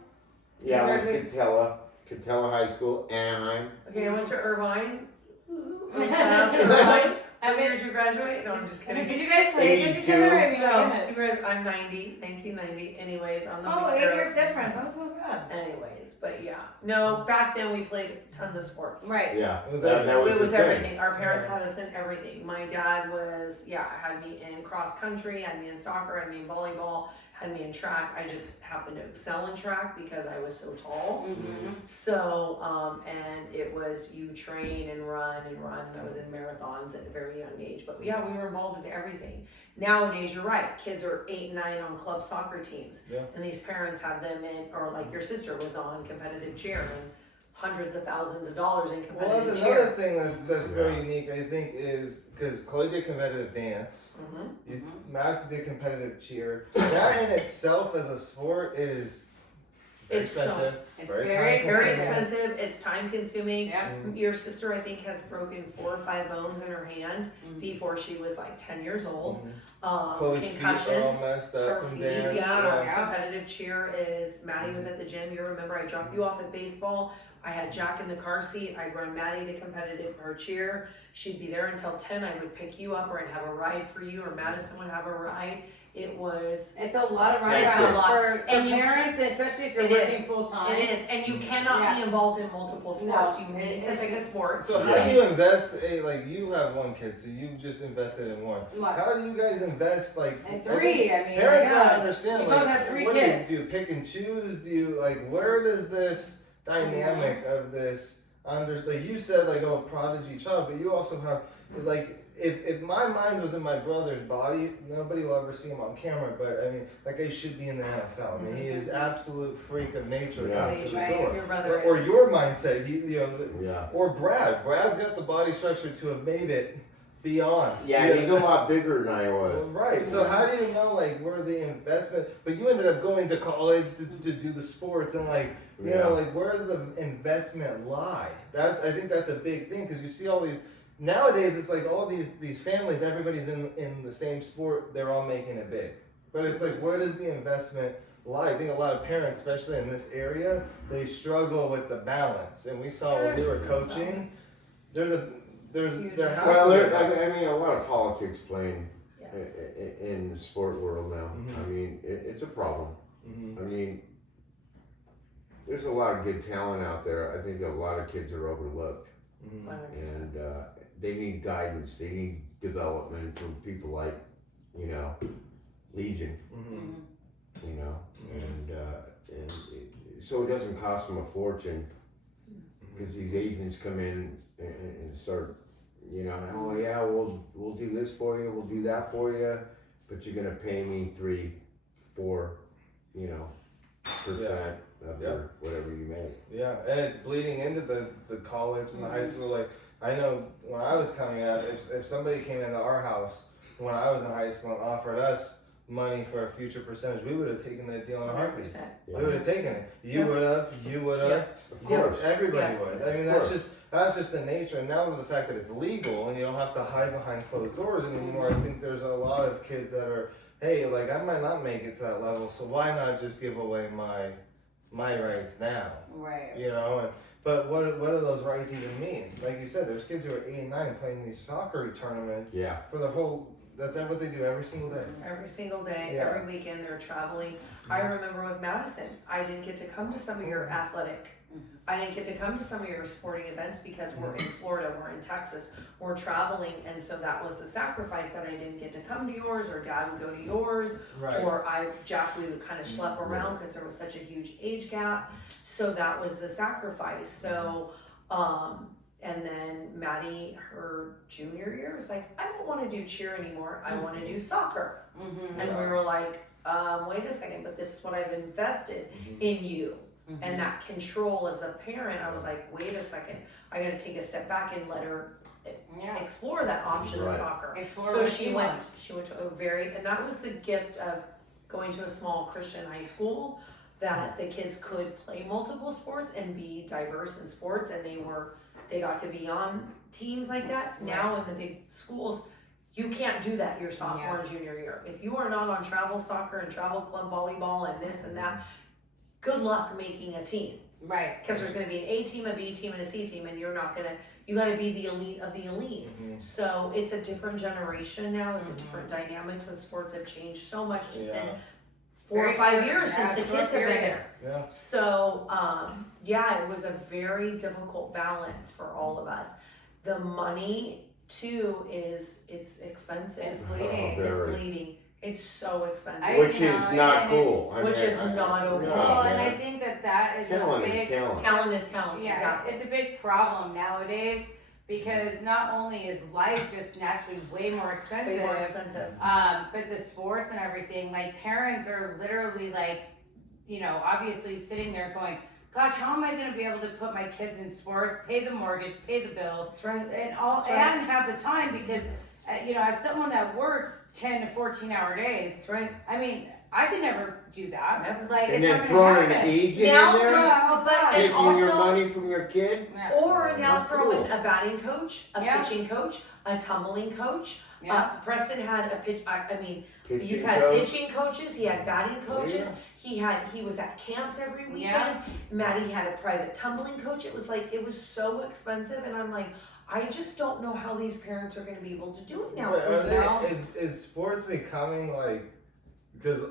Yeah, I was graduate? Catella High School, Anaheim. Okay, I went to Irvine. Shout out to Irvine. What year did you graduate? No, I'm just kidding. Did you guys play against each other? I mean, No, I'm 1990. Anyways, I'm the Oh, big 8 girl. years difference. That was so good. Anyways, but yeah. No, back then we played tons of sports. Right. Yeah, It was that was It was the thing. everything. Our parents had us in everything. My dad had me in cross country, had me in soccer, had me in volleyball, had me in track. I just happened to excel in track because I was so tall. So, and it was you train and run. I was in marathons at a very young age. But yeah, we were involved in everything. Nowadays, you're right. Kids are 8 and 9 on club soccer teams. Yeah. And these parents have them in, or like your sister was on competitive cheer and hundreds of thousands of dollars in Well, competitive that's cheer. another thing that's very unique, I think, is because Chloe did competitive dance, Madison did competitive cheer. That in itself as a sport is very It's so- expensive. It's very very time Very consuming. expensive. It's time consuming. Yeah. Your sister, I think, has broken 4 or 5 bones in her hand before she was like 10 years old. Chloe's feet are all Concussions. messed Her up from feet, dance. yeah. Competitive cheer is Maddie was at the gym. You remember I dropped you off at baseball. I had Jack in the car seat. I'd run Maddie to competitive her cheer. She'd be there until 10. I would pick you up, or I'd have a ride for you, or Madison would have a ride. It's a lot of running It's around a lot. for And you- parents, especially if you're It working is. full time. It is, and you cannot be involved in multiple sports. No, You need to pick a sport. So how do you invest? You have one kid, so you just invested in one. What? How do you guys invest? And I 3, think I mean, parents my gotta God. understand. We both have 3 what kids. do you pick and choose? Do you where does this dynamic of this you said prodigy child, but you also have if my mind was in my brother's body, nobody will ever see him on camera, but I mean, I should be in the NFL. I mean, he is absolute freak of nature coming to the door. Your brother Or is. your mindset, or Brad. Brad's got the body structure to have made it beyond. Yeah, he's a lot bigger than I was. Right. So how do you know where the investment? But you ended up going to college to do the sports and where does the investment lie? I think that's a big thing because you see all these. Nowadays, it's all these families, everybody's in the same sport, they're all making it big. But it's where does the investment lie? I think a lot of parents, especially in this area, they struggle with the balance. And we saw when we were coaching, there has to be a balance. I mean, a lot of politics playing Yes. in the sport world now. I mean, it's a problem. I mean, there's a lot of good talent out there. I think a lot of kids are overlooked. 100%. And they need guidance. They need development from people like, Legion. And so it doesn't cost them a fortune because these agents come in and start, oh yeah, we'll do this for you, we'll do that for you, but you're gonna pay me 3-4, percent of your whatever you make. Yeah, and it's bleeding into the college and the high school. I know when I was coming out, if somebody came into our house when I was in high school and offered us money for a future percentage, we would have taken that deal in a heartbeat. 100%. We would have taken it. You would have. Of course. Everybody Yes. would. I mean, that's just the nature. And now with the fact that it's legal and you don't have to hide behind closed doors anymore, I think there's a lot of kids that are, hey, like I might not make it to that level, so why not just give away my rights now? Right. You know, but what do those rights even mean? Like you said, there's kids who are 8 and 9 playing these soccer tournaments for the whole. That's what they do every single day. Every single day, Yeah. every weekend they're traveling. I remember with Madison, I didn't get to come to some of your athletic. I didn't get to come to some of your sporting events because we're in Florida, we're in Texas, we're traveling, and so that was the sacrifice that I didn't get to come to yours, or Dad would go to yours, Right. or Jack, we would kind of schlep around because there was such a huge age gap. So that was the sacrifice. So, and then Maddie, her junior year, was like, I don't want to do cheer anymore. I want to do soccer. And we were like, wait a second, but this is what I've invested in you. And that control as a parent, I was like, wait a second, I got to take a step back and let her explore that option of soccer. So she went to a and that was the gift of going to a small Christian high school, that the kids could play multiple sports and be diverse in sports, and they got to be on teams like that. Now in the big schools, you can't do that your sophomore and junior year. If you are not on travel soccer and travel club volleyball and this and that, good luck making a team. Right. Because there's going to be an A team, a B team, and a C team, and you got to be the elite of the elite. So it's a different generation now. It's a different dynamics of sports have changed so much just in 4 or 5 years since the kids have been there. Yeah. So, it was a very difficult balance for all of us. The money too it's expensive. It's bleeding. It's bleeding. It's so expensive. Which is not cool. Which is not okay. Well, and I think that is talent a big talent is talent. Yeah, exactly. it's a big problem nowadays because not only is life just naturally way more expensive, but the sports and everything, like parents are literally like, obviously sitting there going, gosh, how am I going to be able to put my kids in sports, pay the mortgage, pay the bills, That's right. and have the time because, as someone that works 10 to 14-hour days, That's right. I mean, I could never do that. Never. Like, And it's then not throwing gonna an happen. agent Now, in there, but and taking your also, money from your kid. or now Not throw in cool. a batting coach, a pitching coach, a tumbling coach. Preston had a pitch. You've had pitching coaches. He had batting coaches. He was at camps every weekend. Maddie had a private tumbling coach. It was so expensive, and I'm like, I just don't know how these parents are going to be able to do it now. Is sports becoming like, because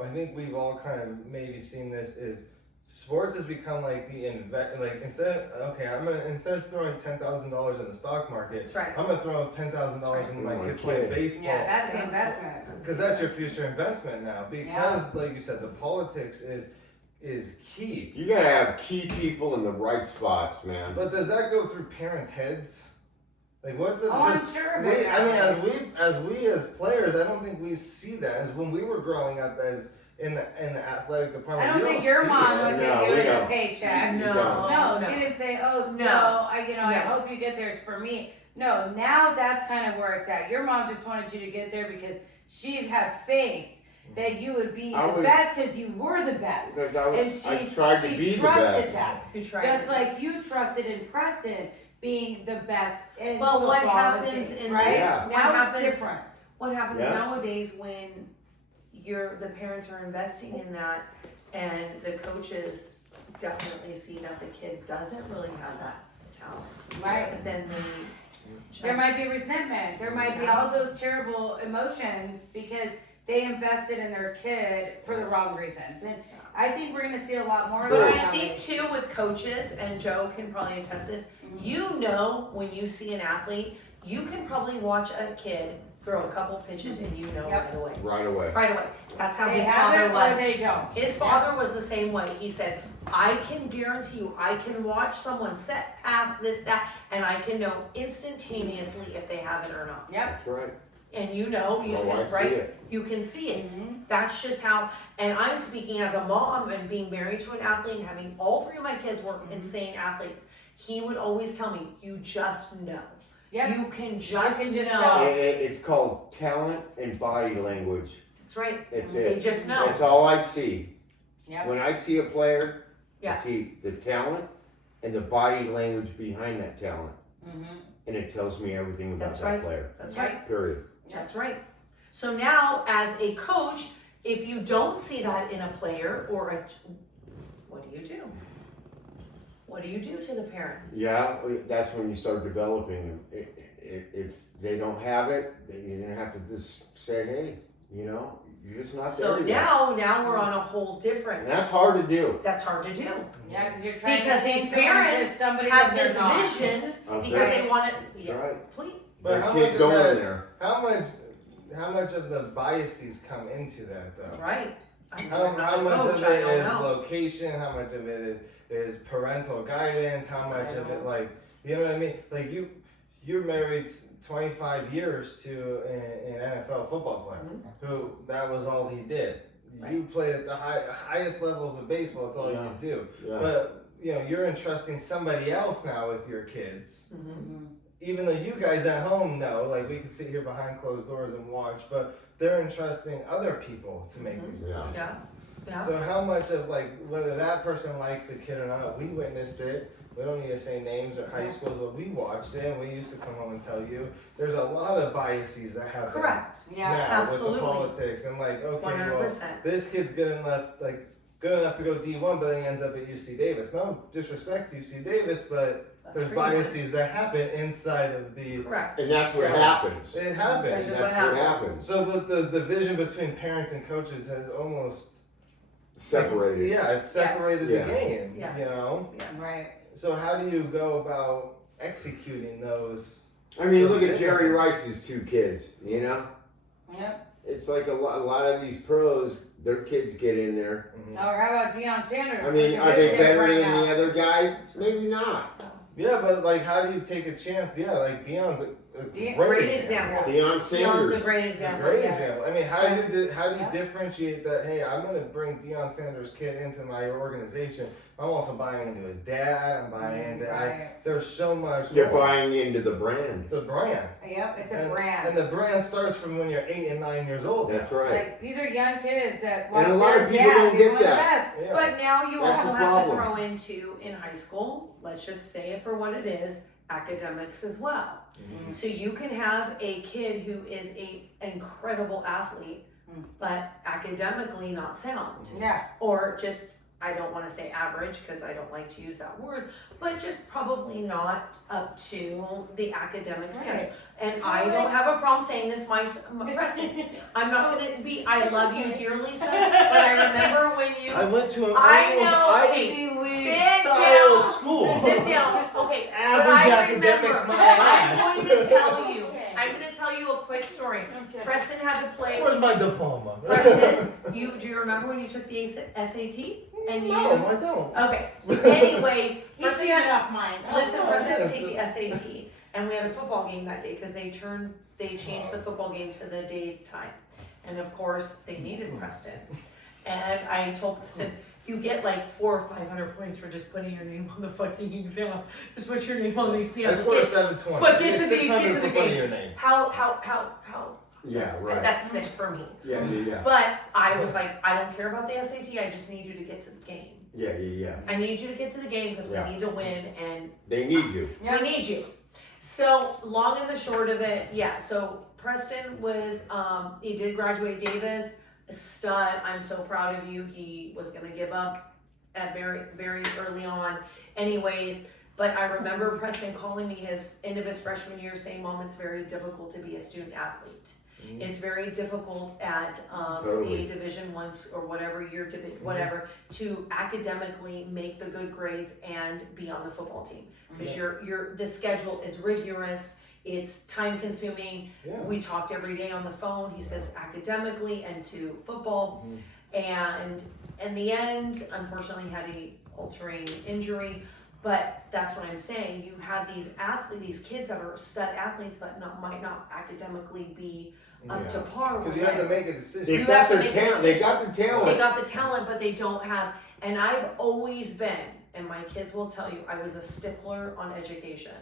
I think we've all kind of maybe seen this, is sports has become like instead of throwing $10,000 in the stock market, That's right. I'm gonna throw $10,000 into my kid playing baseball. Yeah, that's the investment. Because that's your future investment now. Because like you said, the politics is key. You gotta have key people in the right spots, man. But does that go through parents' heads? Like, what's the? I'm sure of it. As players, I don't think we see that. As when we were growing up, as in the athletic department, I don't think your mom looked at you as a paycheck. No, she didn't say, "Oh, No. Joe, I hope you get there for me." No, now that's kind of where it's at. Your mom just wanted you to get there because she had faith that you would be the best because you were the best. Because I tried to be the best. That. Just like you trusted in Preston being the best in Well, what football and happens things, in right? this? Now What it's happens? different. What happens nowadays when the parents are investing in that, and the coaches definitely see that the kid doesn't really have that talent, Right. But then There might be resentment. There might be all those terrible emotions because they invested in their kid for the wrong reasons. And I think we're going to see a lot more of But that. I think too with coaches, and Joe can probably attest this, when you see an athlete, you can probably watch a kid throw a couple pitches and right away. Right away. Right away. That's how They his have father it was. or they don't. His father was the same way. He said, I can guarantee you, I can watch someone set past this, that, and I can know instantaneously if they have it or not. Yep. That's right. And I see it. you can see it. That's just how, and I'm speaking as a mom and being married to an athlete and having all 3 of my kids were insane athletes. He would always tell me, you just know. Yep. You can just know. know. It's called talent and body language. That's right. It's They it. just know. That's all I see. Yep. When I see a player, Yeah. I see the talent and the body language behind that talent. Mm-hmm. And it tells me everything about That's that right. player. That's right. Period. That's right. So now, as a coach, if you don't see that in a player or what do you do? What do you do to the parent? Yeah, that's when you start developing them. If they don't have it, then you're gonna have to just say, hey, you're just not So there yet. now we're on a whole different. And that's hard to do. That's hard to do. Yeah, because you're trying Because to these change someone into parents somebody have that they're this not. vision Okay. because they want to. That's Yeah, right. please. But Their how kid much of going that- there. How much of the biases come into that though? Right. How I'm not a much coach, of I it don't is know. location? How much of it is parental guidance? How much of it, like, you know what I mean? Like you're married 25 years to an NFL football player who that was all he did. Right. You played at the highest levels of baseball. That's all Yeah. you do. Yeah. But you're entrusting somebody else now with your kids. Mm-hmm. Even though you guys at home know, like we can sit here behind closed doors and watch, but they're entrusting other people to make these decisions. Yeah. Yeah. So how much of whether that person likes the kid or not, we witnessed it. We don't need to say names or high schools, but we watched it and we used to come home and tell you there's a lot of biases that happen. Correct. Yeah. Now Absolutely. with the politics and okay, 100%. well, this kid's good enough to go D1, but then he ends up at UC Davis. No disrespect to UC Davis, but there's biases that happen inside of the. Correct. And that's what happens. It happens. That's That's what happens. So the division between parents and coaches has almost Separated. Yeah, it's separated Yes. the game. Yes. Yes. Right. So how do you go about executing those? I mean, look at Jerry Rice's two kids, Yep. It's like a lot of these pros, their kids get in there. Mm-hmm. Or how about Deion Sanders? I mean, Look are at they his better right than now. the other guy? Maybe not. Yeah, but how do you take a chance? Yeah, Deion's a Great example. Deion Deion's Sanders. a great example. Great Yes. example. I mean, how Yes. do you Yeah. differentiate that? Hey, I'm going to bring Deion Sanders' kid into my organization. I'm also buying into his dad. I'm buying into. Right. There's so much. You're more. buying into the brand. The brand. Yep, it's a And brand. the brand starts from when you're 8 and 9 years old. That's right. Like, these are young kids that watch And a lot their of people dad don't be get one of the that. best. Yeah. But now you That's also the have to problem. throw into, in high school, let's just say it for what it is, academics as well. Mhm. So you can have a kid who is a incredible athlete, but academically not sound. Yeah. Or just, I don't want to say average because I don't like to use that word, but just probably not up to the academic standard. And I don't have a problem saying this, Preston. I'm not gonna be, I love you dearly, son, but I remember when you I went to an I almost know, Ivy hey, League sit style down. school. Sit down. Okay, but Average I academics, remember. my ass. I'm going to tell you. Okay. I'm going to tell you a quick story. Okay. Preston had to play. Where's my diploma? Preston, do you remember when you took the SAT? And you. No, I don't. Okay. Anyways, He's Preston seen had it off mine. Listen, Oh, Preston had yeah. to take the SAT, and we had a football game that day because they changed the football game to the daytime, and of course they needed Preston. And I told Preston, you get like 400 or 500 points for just putting your name on the fucking exam. Just put your name on the exam. I scored a Okay, 720. but get You to the- 600 get to the for putting game. your name. How? Yeah, right. That's sick for me. Yeah. But I was like, I don't care about the SAT. I just need you to get to the game. Yeah. I need you to get to the game because we Yeah. need to win, and They need you. Yeah. we need you. So long and the short of it, yeah. So Preston was, he did graduate Davis, a stud. I'm so proud of you. He was gonna give up at very, very early on. Anyways, but I remember Preston calling me his end of his freshman year saying, "Mom, it's very difficult to be a student athlete. It's very difficult at Totally. a Division I or whatever your whatever to academically make the good grades and be on the football team because the schedule is rigorous. It's time consuming. Yeah. We talked every day on the phone. He says academically and to football, and in the end, unfortunately, he had a altering injury. But that's what I'm saying. You have these these kids that are stud athletes, but might not academically be up to par with Because you have to make a decision. They've You got have to their make a talent. They decision. got the talent. They got the talent, but they don't have. And I've always been, and my kids will tell you, I was a stickler on education.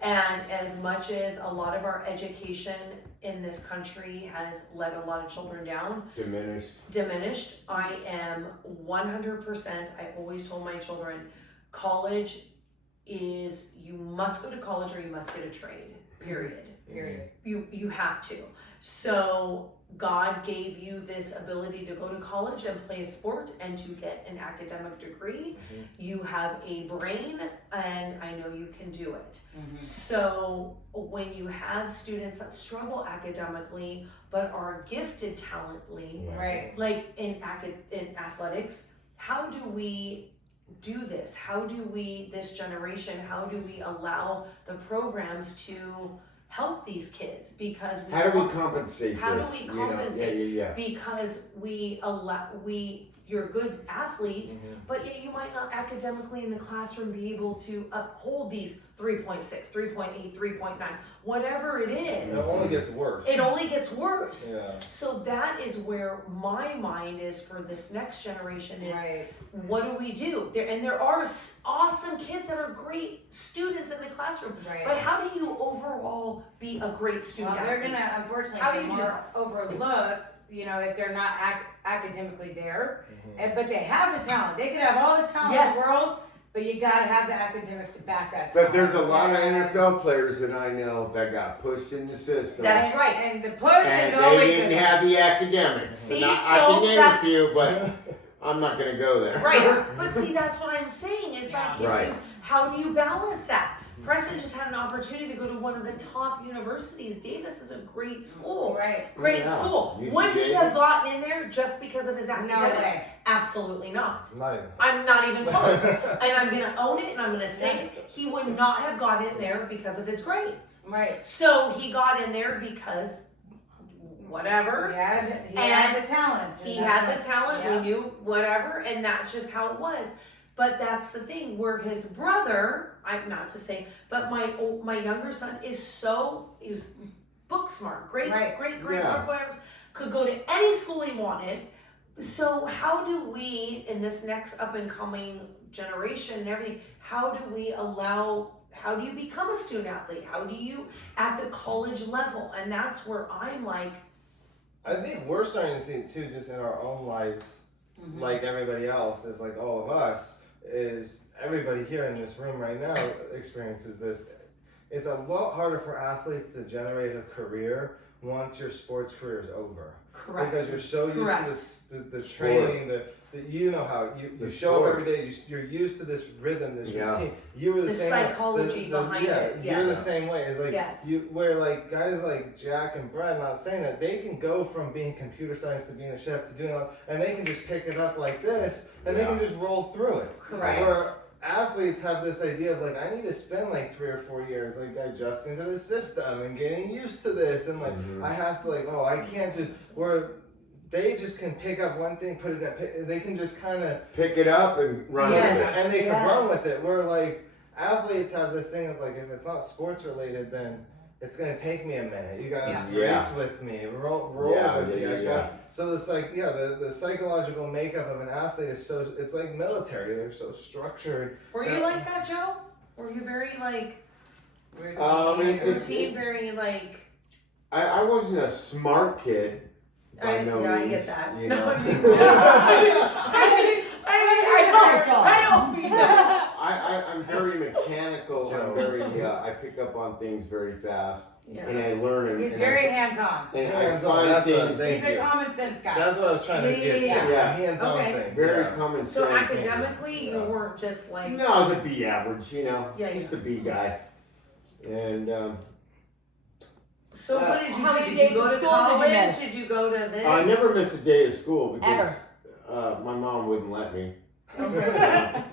And as much as a lot of our education in this country has let a lot of children down. Diminished. I am 100%, I always told my children, college is, you must go to college or you must get a trade, period. You have to. So God gave you this ability to go to college and play a sport and to get an academic degree. You have a brain and I know you can do it. So when you have students that struggle academically but are gifted talently, Right. like in athletics, how do we do this? How do we, this generation, how do we allow the programs to help these kids? Because how do we compensate how this? do we compensate? Yeah. Because you're a good athlete, but yet you might not academically in the classroom be able to uphold these 3.6, 3.8, 3.9, whatever it is. It only gets worse. It only gets worse. Yeah. So that is where my mind is for this next generation is, Right. what do we do? There are awesome kids that are great students in the classroom, Right. but how do you overall be a great student Well, they're athlete? gonna unfortunately How do be you do more overlooked, if they're not academically there. But they have the talent. They could have all the talent in the world, but you gotta have the academics to back that talent. But there's a lot of NFL players that I know that got pushed in the system. That's right. And the push And is they always didn't have the academics. See, And I so can name that's- a few, but I'm not gonna go there. Right, but see, that's what I'm saying, is like, Right. how do you balance that? Preston just had an opportunity to go to one of the top universities. Davis is a great school. Right. Great Yeah. school. UC Would he Davis? have gotten in there just because of his No academics? way. Absolutely not. Not even. I'm not even close. And I'm gonna own it and I'm gonna say it. He would not have got in there because of his grades. Right. So he got in there because whatever. He had the talent. He had the talent, Yeah. we knew whatever, and that's just how it was. But that's the thing, where his brother, I'm not to say, but my younger son he was book smart, great, Yeah. whatever, could go to any school he wanted. So how do we, in this next up and coming generation and everything, how do you become a student athlete? How do you, at the college level? And that's where I'm like, I think we're starting to see it too, just in our own lives, like everybody else, is like all of us, is everybody here in this room right now experiences this. It's a lot harder for athletes to generate a career once your sports career is over. correct. Because you're so used Correct. to this, the training, the you know how you The show up sport. every day. You're used to this rhythm, this Yeah. routine. You were the The same. psychology behind it, You're the yes. same way. It's like Yes. where like guys like Jack and Brad, not saying that they can go from being computer science to being a chef to doing all, and they can just pick it up like this, and they can just roll through it. Correct. Where athletes have this idea of like, I need to spend like 3 or 4 years like adjusting to the system and getting used to this, and like I have to like, oh, I can't just, where they just can pick up one thing, put it at, they can just kind of Pick it up and run Yes. with it. and they can Yes. run with it. Where like athletes have this thing of like, if it's not sports related, then it's gonna take me a minute. You gotta Yeah. race with me, roll Yeah, with me. yeah. So it's like, the psychological makeup of an athlete is so, it's like military. They're so structured. Were you like that, Joe? Were you very like It- routine, very like? I wasn't a smart kid. By no I means, get that. You No, know? I mean, just, I don't mean that. I'm very mechanical. I'm very. I pick up on things very fast, and I learn. And, He's and very I, hands-on. and I Hands-on, find that's what things they- He's a common sense guy. That's what I was trying to get to. Yeah. Hands-on Okay. thing. very Yeah. common sense. So academically, you weren't just like. No, I was a B average. Yeah, just a B guy, and. So what did you How do? many Did days you go of to school did you college? miss? Did you go to this? I never missed a day of school because Ever. my mom wouldn't let me. Okay.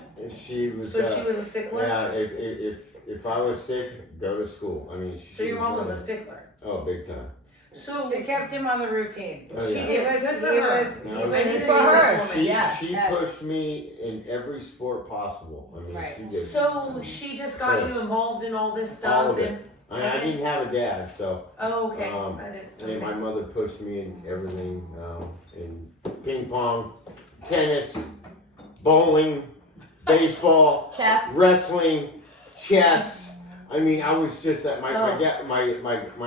She was. So she was a stickler. Yeah, if I was sick, go to school. I mean. So your mom was one a of- stickler. Oh, big time. So She kept him on the routine. Oh, she yeah. did. Good for her. No, He it's was good for for her. her. She, Yes, she yes. pushed me in every sport possible. I mean, Right. she did. So she just got you involved in all this stuff, All of it. and I didn't have a dad, so. oh, okay. And I didn't. my Okay. mother pushed me in everything, in ping pong, tennis, bowling, baseball, Chess. wrestling, chess, I mean, I was just at my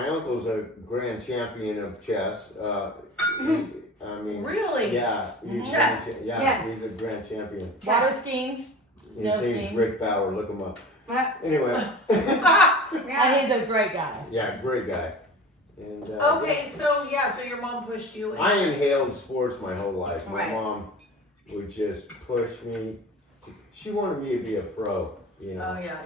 uncle's a grand champion of chess. I mean, Really? Yeah. Chess? Yes. He's a grand champion. Water skiing, His snow name's skiing. Rick Bauer. Look him up. Anyway, And he's a great guy. yeah, great guy. And Okay, so your mom pushed you in. I inhaled sports my whole life. My Right. mom would just push me. She wanted me to be a pro. You know. Oh yeah.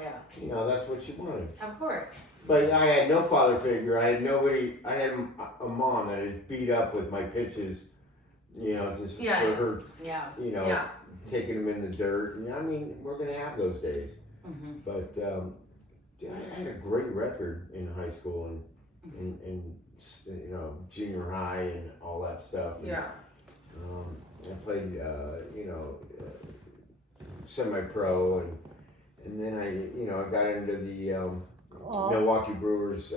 You know, that's what she wanted. Of course. But I had no father figure. I had nobody. I had a mom that is beat up with my pitches. You know, just Yeah. for her. Yeah. You know, Yeah. taking them in the dirt. And I mean, we're gonna have those days. Mm-hmm. But dude, I had a great record in high school and you know, junior high and all that stuff. And, Yeah. I played you know, semi-pro and then I got into the Milwaukee Brewers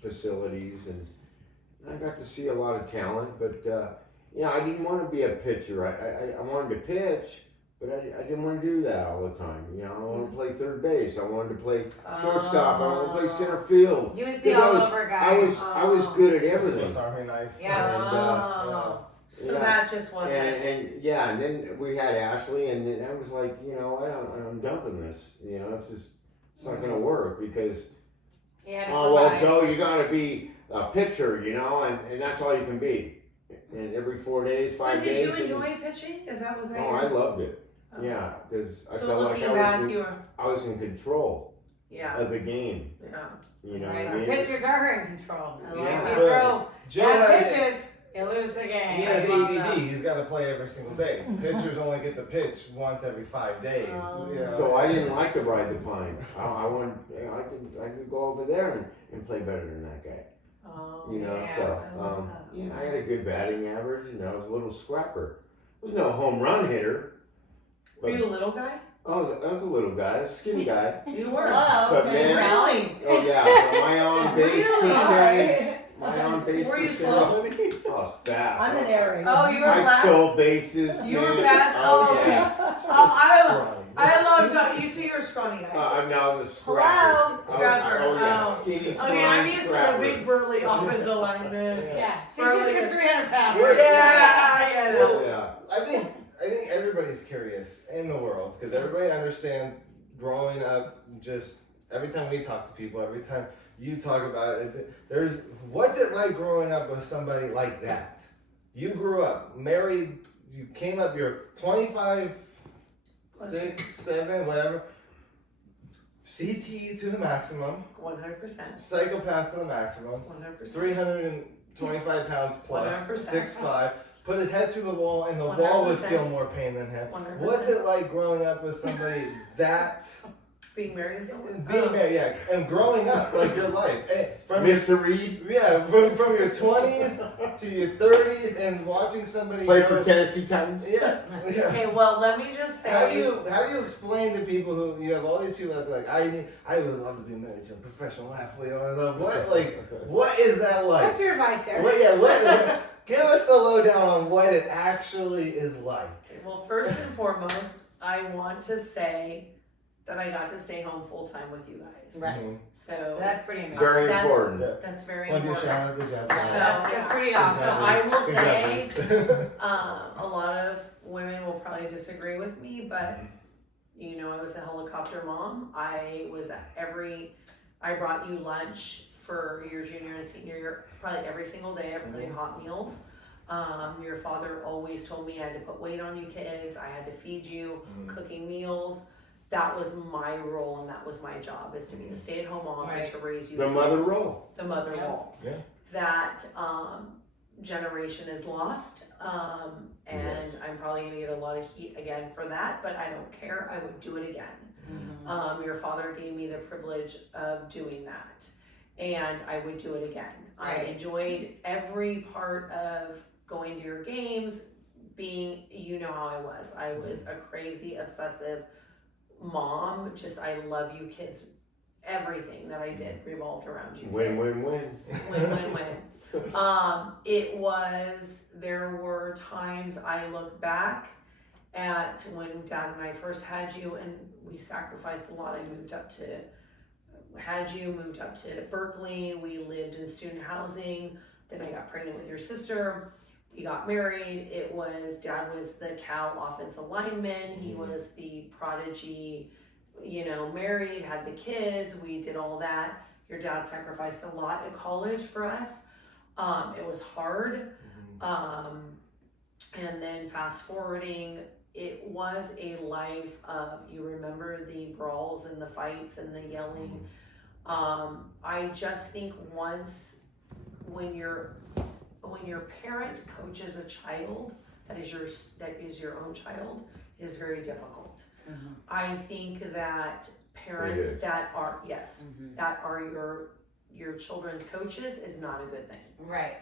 facilities and I got to see a lot of talent, but you know, I didn't want to be a pitcher. I wanted to pitch, but I didn't want to do that all the time. You know, I wanted to play third base. I wanted to play shortstop. I wanted to play center field. You was the all-over guy. I was good at everything. Swiss Army knife. Yeah. So that just wasn't. And then we had Ashley, and then I was like, you know, I'm dumping this. You know, it's not gonna work because Joe, you gotta be a pitcher, you know, and that's all you can be. And every 4 days, 5 days. Did you enjoy pitching? Was that Oh, I loved it. Oh. Yeah, because I So felt like looking back, you were. I was in control Yeah. of the game. Yeah. You know Right. what I mean? Pitchers are in control. Yeah. If you throw Joe bad has, pitches, you lose the game. he has I love ADD. that. He's got to play every single day. Pitchers only get to pitch once every 5 days. Oh. You know? So I didn't like to ride the pine. I could go over there and play better than that guy. Oh, You know, Yeah, so I love that. yeah, I had a good batting average, and I was a little scrapper. I was no home run hitter. Were you a little guy? I was a little guy, a skinny guy. You were. But man, Really? oh yeah, but my on base Really? percentage. My on base Were you percentage. slow? I was fast. I'm an air Oh, you were I fast. stole bases. You were man. fast? Oh, Oh, yeah. I love that. You see, you're a scrawny guy. I'm now a scrapper. Hello, Oh, scrapper. Oh, yeah, Oh. skinny, strong Okay, I'm used to the scrapper. big burly offensive lineman. Yeah. She's Burly. just a 300-pound. Well, Yeah. Well, Yeah. I think everybody's curious in the world because everybody understands growing up. Just every time we talk to people, every time you talk about it, there's what's it like growing up with somebody like that? You grew up married. You came up. You're 25, 6, 7, whatever. CTE to the maximum. 100%. Psychopath to the maximum. 100%. 325 pounds plus. 100%. 6'5". Put his head through the wall, and the wall would 100%. feel more pain than him. 100%. What's it like growing up with somebody that Being married to someone? being married, yeah, and growing up like your life, from Mr. Reed, from your 20s to your 30s, and watching somebody played go- for Tennessee Titans. Yeah, yeah. Okay, well, let me just say. How do you explain to people who you have all these people that are like I would love to be married to a professional athlete? What is that like? What's your advice there? What give us the lowdown on what it actually is like. Well, first and foremost, I want to say that I got to stay home full time with you guys. Right. So So that's pretty amazing. Very That's- important. that's very Want to do a important. shout out? Good job. Yeah, So- that's pretty So awesome. I will say, Congratulations. a lot of women will probably disagree with me, but you know, I was a helicopter mom. I brought you lunch for your junior and senior year, probably every single day. Everybody hot meals. Your father always told me I had to put weight on you kids. I had to feed you, cooking meals. That was my role and that was my job, is to be a stay-at-home mom and to raise you. The kids. mother role. The mother Yeah. role. Yeah. That generation is lost, and Yes. I'm probably gonna get a lot of heat again for that, but I don't care. I would do it again. Mhm. Your father gave me the privilege of doing that, and I would do it again. I Right. enjoyed every part of going to your games, being, you know how I was. I was a crazy, obsessive mom. Just, I love you kids. Everything that I did revolved around you Win, kids. win, win. There were times I look back at when Dad and I first had you, and we sacrificed a lot. I moved up to Berkeley. We lived in student housing. Then I got pregnant with your sister. We got married. Dad was the Cal offensive lineman. He was the prodigy, married, had the kids. We did all that. Your dad sacrificed a lot at college for us. It was hard. And then fast forwarding, it was a life of, you remember the brawls and the fights and the yelling. I just think once when your parent coaches a child that is your own child, it is very difficult. I think that parents that are that are your children's coaches is not a good thing. Right.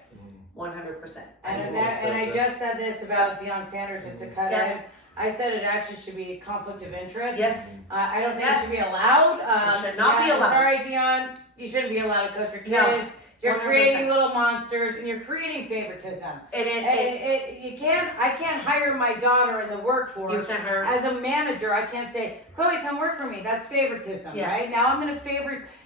100%. And I just said this about Deion Sanders, just to cut in. I said it actually should be a conflict of interest. Yes. I don't think it should be allowed. It should not be allowed. Sorry, Deion. You shouldn't be allowed to coach your kids. No. You're 100%. creating little monsters and you're creating favoritism. I can't hire my daughter in the workforce. You can't hire. As a manager, I can't say, Chloe, come work for me. That's favoritism, right? Now I'm going to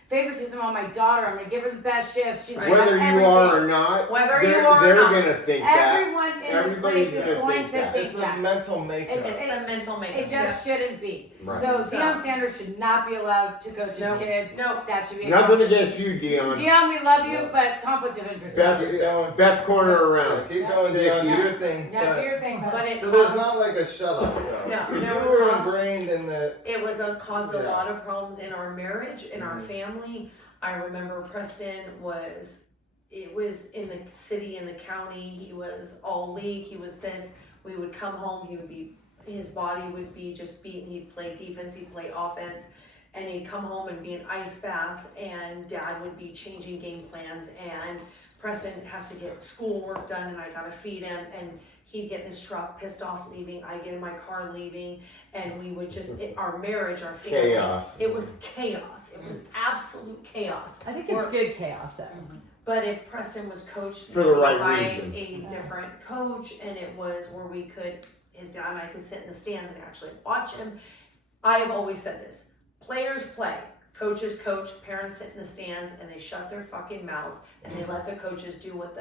favoritism on my daughter. I'm going to give her the best shifts. She's whether you are or not, they're going to think everyone that. in the place is going to think it's that. the mental makeup. It's the mental makeup. It just shouldn't be. Right. So Deion Sanders should not be allowed to coach his kids. No. That should be Nothing against you, Deion. Deion, we love you, but conflict of interest. Best corner around. Keep going, Deion. Do your thing. Yeah, do your thing. So there's not like a shut up though. No. So you were ingrained in the. It caused a lot of problems in our marriage, in our family. I remember Preston was in the city, in the county. He was all league. He was this. We would come home. His body would be just beaten. He'd play defense. He'd play offense. And he'd come home and be in ice baths. And Dad would be changing game plans. And Preston has to get schoolwork done. And I got to feed him. And he'd get in his truck, pissed off, leaving. I get in my car, leaving. And we would our marriage, our family. Chaos. It was chaos. It was absolute chaos. I think it's good chaos though. But if Preston was coached For the right by reason. a different coach, and it was where his dad and I could sit in the stands and actually watch him. I have always said this: players play, coaches coach, parents sit in the stands, and they shut their fucking mouths and they let the coaches do what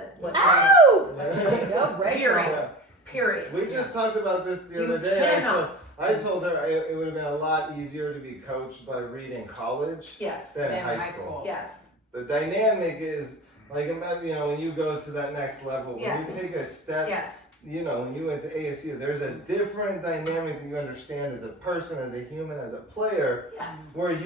Period. We just talked about this the other day. I told her it would have been a lot easier to be coached by Reed in college than high school. Yes. The dynamic is like, imagine, when you go to that next level, when you take a step, when you went to ASU, there's a different dynamic that you understand as a person, as a human, as a player, where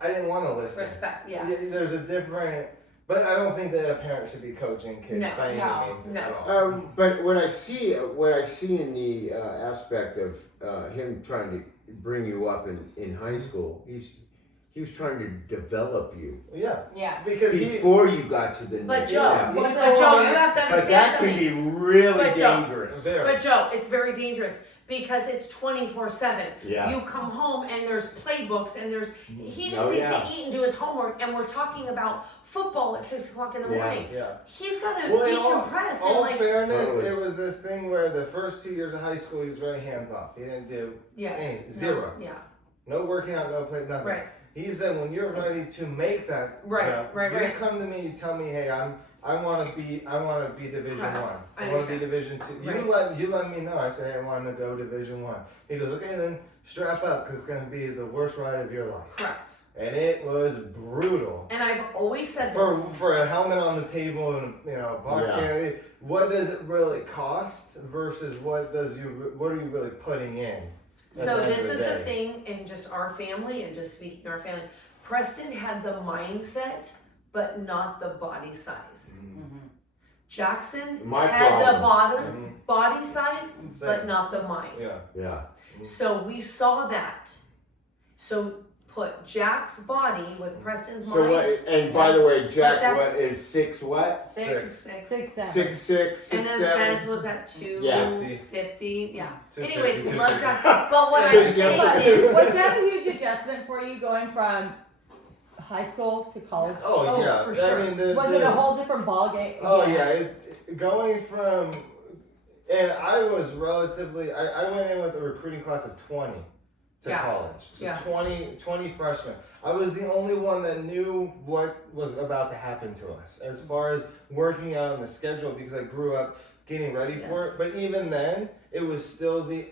I didn't want to listen. Respect, There's a different, but I don't think that a parent should be coaching kids by any means at all. But what I see in the aspect of him trying to bring you up in high school, he was trying to develop you. Yeah. Because before you got to the But next Joe, level. you have to understand But that something. can be really dangerous. But Joe, it's very dangerous because it's 24/7. Yeah. You come home and there's playbooks and he just needs to eat and do his homework, and we're talking about football at 6:00 in the morning. He's got to decompress. All and fairness, it was this thing where the first 2 years of high school he was very hands off. He didn't do anything. Zero. No working out, no play, nothing. Right. He said, when you're ready to make that jump, you come to me, you tell me, hey, I want to be Division One. I want to be Division Two. You let me know. I say, hey, I want to go Division One. He goes, okay, then strap up because it's going to be the worst ride of your life. Correct. And it was brutal. And I've always said this. For a helmet on the table and what does it really cost versus what are you really putting in? So this is the thing in just our family, and just speaking our family, Preston had the mindset, but not the body size. Jackson had the body size, but not the mind. So we saw that. So put Jack's body with Preston's mind. And by the way, Jack, is 6 what? 6'7". 6'6", And then Spence was at 250. Yeah. 250. Anyways, we love Jack. But what I'm saying is, was that a huge adjustment for you going from high school to college? Oh yeah, for sure. I mean, Was it a whole different ball game? It's going from And I was relatively, I went in with a recruiting class of 20 to Yeah. college. So Yeah. 20 freshmen. I was the only one that knew what was about to happen to us as far as working out on the schedule, because I grew up getting ready for it. Yes. But even then, it was still the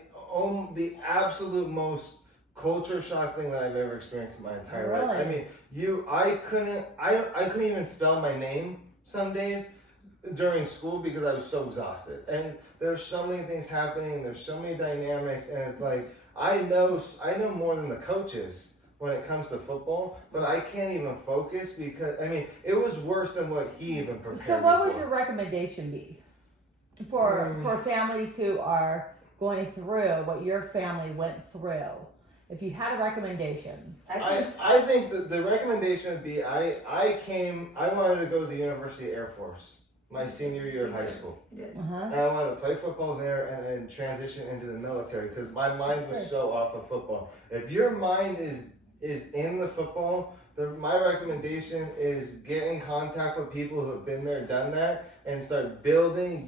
absolute most culture shock thing that I've ever experienced in my entire life. Really? I mean, I couldn't even spell my name some days during school because I was so exhausted. And there's so many things happening, there's so many dynamics, and it's like I know more than the coaches when it comes to football, but I can't even focus because I mean it was worse than what he even prepared. So what me would for. your recommendation be for families who are going through what your family went through? If you had a recommendation. I think that the recommendation would be I wanted to go to the University Air Force my senior year of high school. Uh-huh. And I wanted to play football there and then transition into the military because my mind was so off of football. If your mind is in the football, my recommendation is get in contact with people who have been there, done that, and start building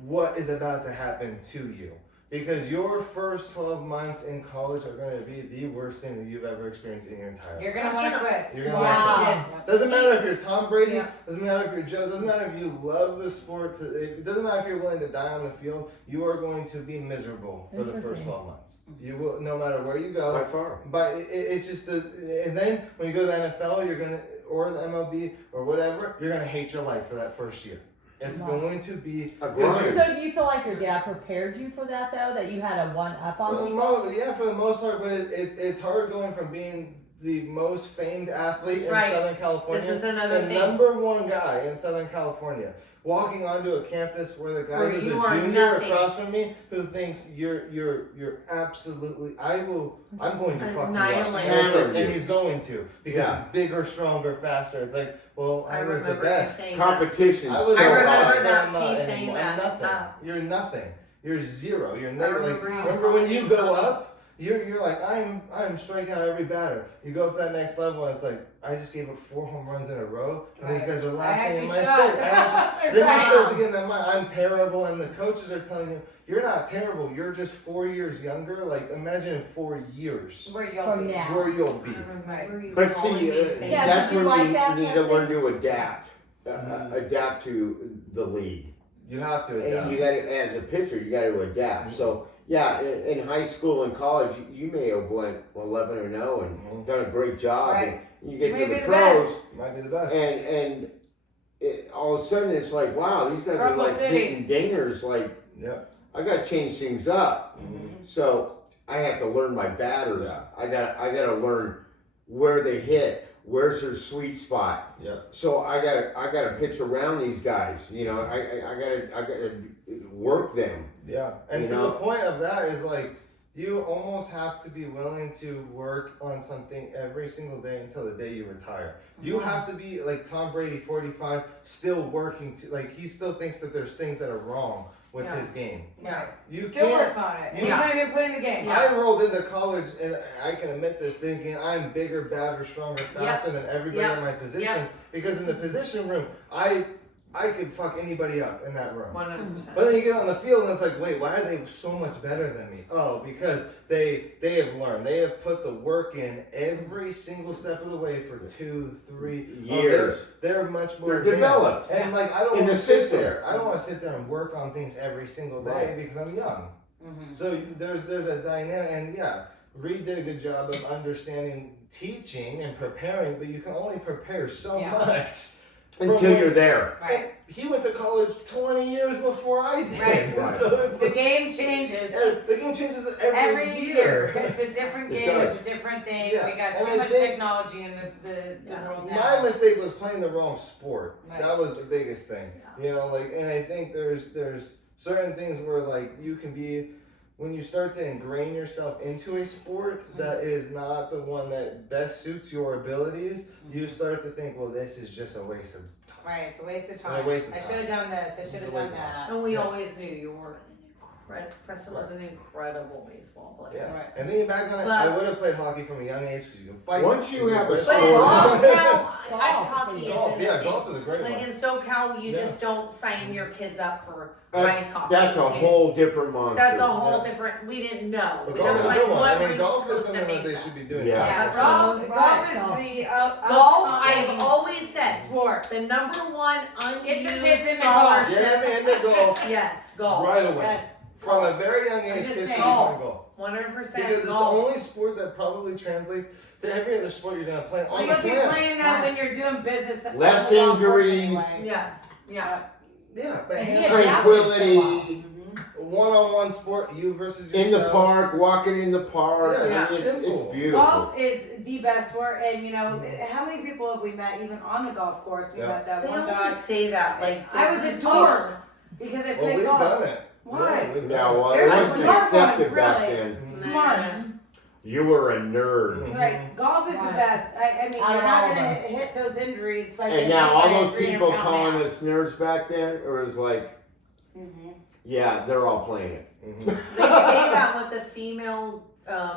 what is about to happen to you. Because your first 12 months in college are going to be the worst thing that you've ever experienced in your entire life. You're gonna want to quit. You're gonna want to quit. Wow. Doesn't matter if you're Tom Brady. Yeah. Doesn't matter if you're Joe. Doesn't matter if you love the sport. It doesn't matter if you're willing to die on the field. You are going to be miserable for the first Interesting. 12 months. You will, no matter where you go. By far. But it's just and then when you go to the NFL, you're gonna, or the MLB or whatever, you're gonna hate your life for that first year. It's Wow. going to be A grind. So do you feel like your dad prepared you for that though? That you had a one up for on the people? for the most part. But it's hard going from being the most famed athlete in Right. Southern California, This is another the thing. #1 guy in Southern California, walking onto a campus where the guy Where who's you a are junior nothing. across from me who thinks you're absolutely I'm going to fuck you up. Annihilate And, it's like, you. and he's going to because Yeah. he's bigger, stronger, faster. It's like, well, I was the remember you best. saying Competition. I was I the remember best, that and I'm piece not saying anymore. that. I'm nothing. You're nothing. You're zero. You're I never like. remember you Remember when telling you me go something. up? You're like I'm striking out every batter. You go up to that next level and it's like I just gave up 4 home runs in a row and these guys are laughing in my face. Then you start to get in that mind. I'm terrible, and the coaches are telling you you're not terrible. You're just 4 years younger. Like imagine in 4 years Where you'll From be. now. where you'll be. I remember you But calling see, me saying Yeah, that's did you when like you that, need to Bessie? learn to adapt. Mhm. Adapt to the league. You have to And adapt. you got to, as a pitcher, you got to adapt. So, yeah, in high school and college, you may have went 11-0 and done a great job. Right. And you get You may to be the the pros, Might be the best. and all of a sudden it's like, wow, these guys are Rumble like City. hitting dingers. Like, Yeah. I got to change things up. So I have to learn my batters. Yeah. I got to learn where they hit. Where's their sweet spot? Yep. So I gotta pitch around these guys. You know, I gotta work them. Yeah, and You to know? the point of that is like you almost have to be willing to work on something every single day until the day you retire. You have to be like Tom Brady, 45, still working to like he still thinks that there's things that are wrong with Yeah. his game. Yeah. You Still can't. works on it. you- He's not even put in the game. I rolled into college and I can admit this, thinking I'm bigger, badder, stronger, faster than everybody Yep. in my position. Yep. Because in the position room, I could fuck anybody up in that room. 100%. But then you get on the field and it's like, wait, why are they so much better than me? Oh, because they have learned. They have put the work in every single step of the way for 2, 3 Years. They're much more They're advanced. developed. And like I don't In want the to sit system. there. I don't want to sit there and work on things every single day Right. because I'm young. Mm-hmm. So there's a dynamic, and yeah, Reed did a good job of understanding teaching and preparing, but you can only prepare so Yeah. much. Until you're there. Right. He went to college 20 years before I did. Right. So it's The like, game changes the game changes every year. It's a different It game. does. It's a different thing. Yeah. We got And too I much think- technology in the world My now. mistake was playing the wrong sport. Right. That was the biggest thing. You know, like, and I think there's certain things where like you can be, when you start to ingrain yourself into a sport that is not the one that best suits your abilities, you start to think, well, this is just a waste of time. Right. It's a waste of It's a time. waste of I time. should have done this. I should It's have a waste done of time. that. And we always knew you were an Preston was an incredible baseball player. Yeah. Right. And thinking back on it, But- I would have played hockey from a young age because you can fight. Once you have a But in sport- SoCal, Golf. ice hockey Golf, isn't yeah, a thing. golf is a great Like one. in SoCal, you Yeah. just don't sign your kids up for Uh, ice hockey. That's a whole different monster. That's a whole different. We didn't know. But But golf it is was a like, good one. what I mean, were you golf is supposed to something that they make should be doing. Yeah. Yeah, for golf sure. is Golf. the Golf, I've always said, sport. the number one Get your unused kids in the car. scholarship. Get them into golf Yes, golf. right away. Yes. From a very young age, just kids should saying. be playing golf. 100% Because it's the golf. only sport that probably translates to every other sport you're going to play Well, on the you'll be planet. playing that when you're doing business. on Less the golf course injuries. anyway. Yeah. Yeah, but And he hands adapted Tranquility. one-on-one sport, you versus In yourself. the park, walking in the park. Yeah, I mean, it's it's simple. beautiful. Golf is the best sport, and you know how many people have we met even on the golf course? We Yeah. met that They one guy always say that, like, I was business a dork. deals. because I Well, played we've golf. done it. Why? Yeah, we've Yeah, done it. well, They're it the wasn't smart accepted ones, back really. then. Smart. You were a nerd. Mhm. Right, golf is the Right. best. I mean, Out you're of not all gonna of hit those injuries like. And they now did all by a those 300 people pound calling man. us nerds back then, or it was like, Mhm. yeah, they're all playing it. Mhm. They say that with the female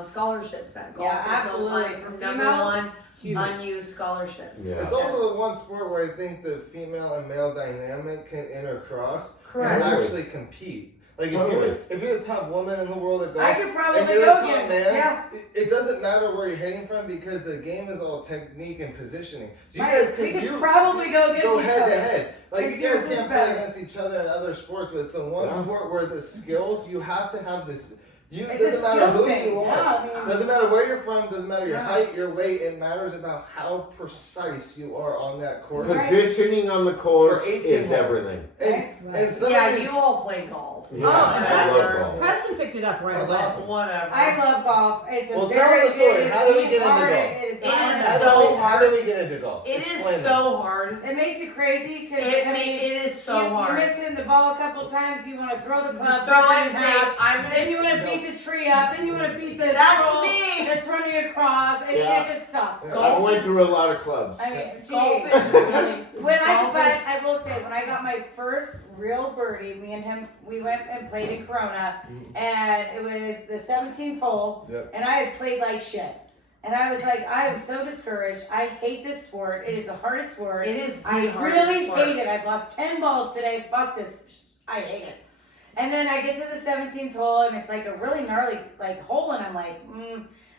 scholarships that golf Yeah, is absolutely. the For one, number females, one huge. unused scholarships. Yeah. It's also the one sport where I think the female and male dynamic can intercross Correct. and actually compete. Like Totally. if you're the top woman in the world at golf, I could and probably you're the go top against. man, Yeah. it doesn't matter where you're hitting from because the game is all technique and positioning. So you Right, guys we can could probably go against each head other. to head. Like And you see guys who's can't play better. against each other in other sports, but it's the one Yeah. sport where the skills you have to have this. You It's a doesn't matter skill who thing. you are. Yeah, I mean, Doesn't matter where you're from, doesn't matter your Yeah. height, your weight, it matters about how precise you are on that course. Right. Positioning on the course For 18 is holes. everything. And, Right. and some Yeah, of these, you all play golf. Yeah, I I love love golf. Preston picked it up right That's away. awesome. Whatever. I love golf. It's a Well, tell very me the story. it is How did we the get into hard- golf? It is, It the is hardest. how, so did we, how hard. did we get into golf? It Explain is so hard. It makes you crazy because It is so You're hard. missing the ball a couple times. You want to throw the club, Throw break it in and half. say, I'm Then you gonna. want to beat the tree up. Then you want to beat the That's squirrel me. that's running across, and Yeah. it just sucks. Yeah. I Golf went is- through a lot of clubs. I mean, Golf geez. is really. When golf is- I will say, when I got my first real birdie, me and him, we went and played in Corona, and it was the 17th hole, Yep. and I had played like shit. And I was like, I am so discouraged. I hate this sport. It is the hardest sport. It is the I hardest really sport. hate it. I've lost 10 balls today. Fuck this. I hate it. And then I get to the 17th hole, and it's like a really gnarly like hole, and I'm like,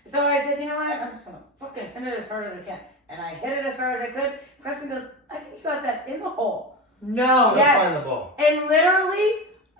So I said, you know what? I'm just gonna fucking hit it as hard as I can. And I hit it as hard as I could. Preston goes, I think you got that in the hole. No. Yeah. Find the ball. And literally,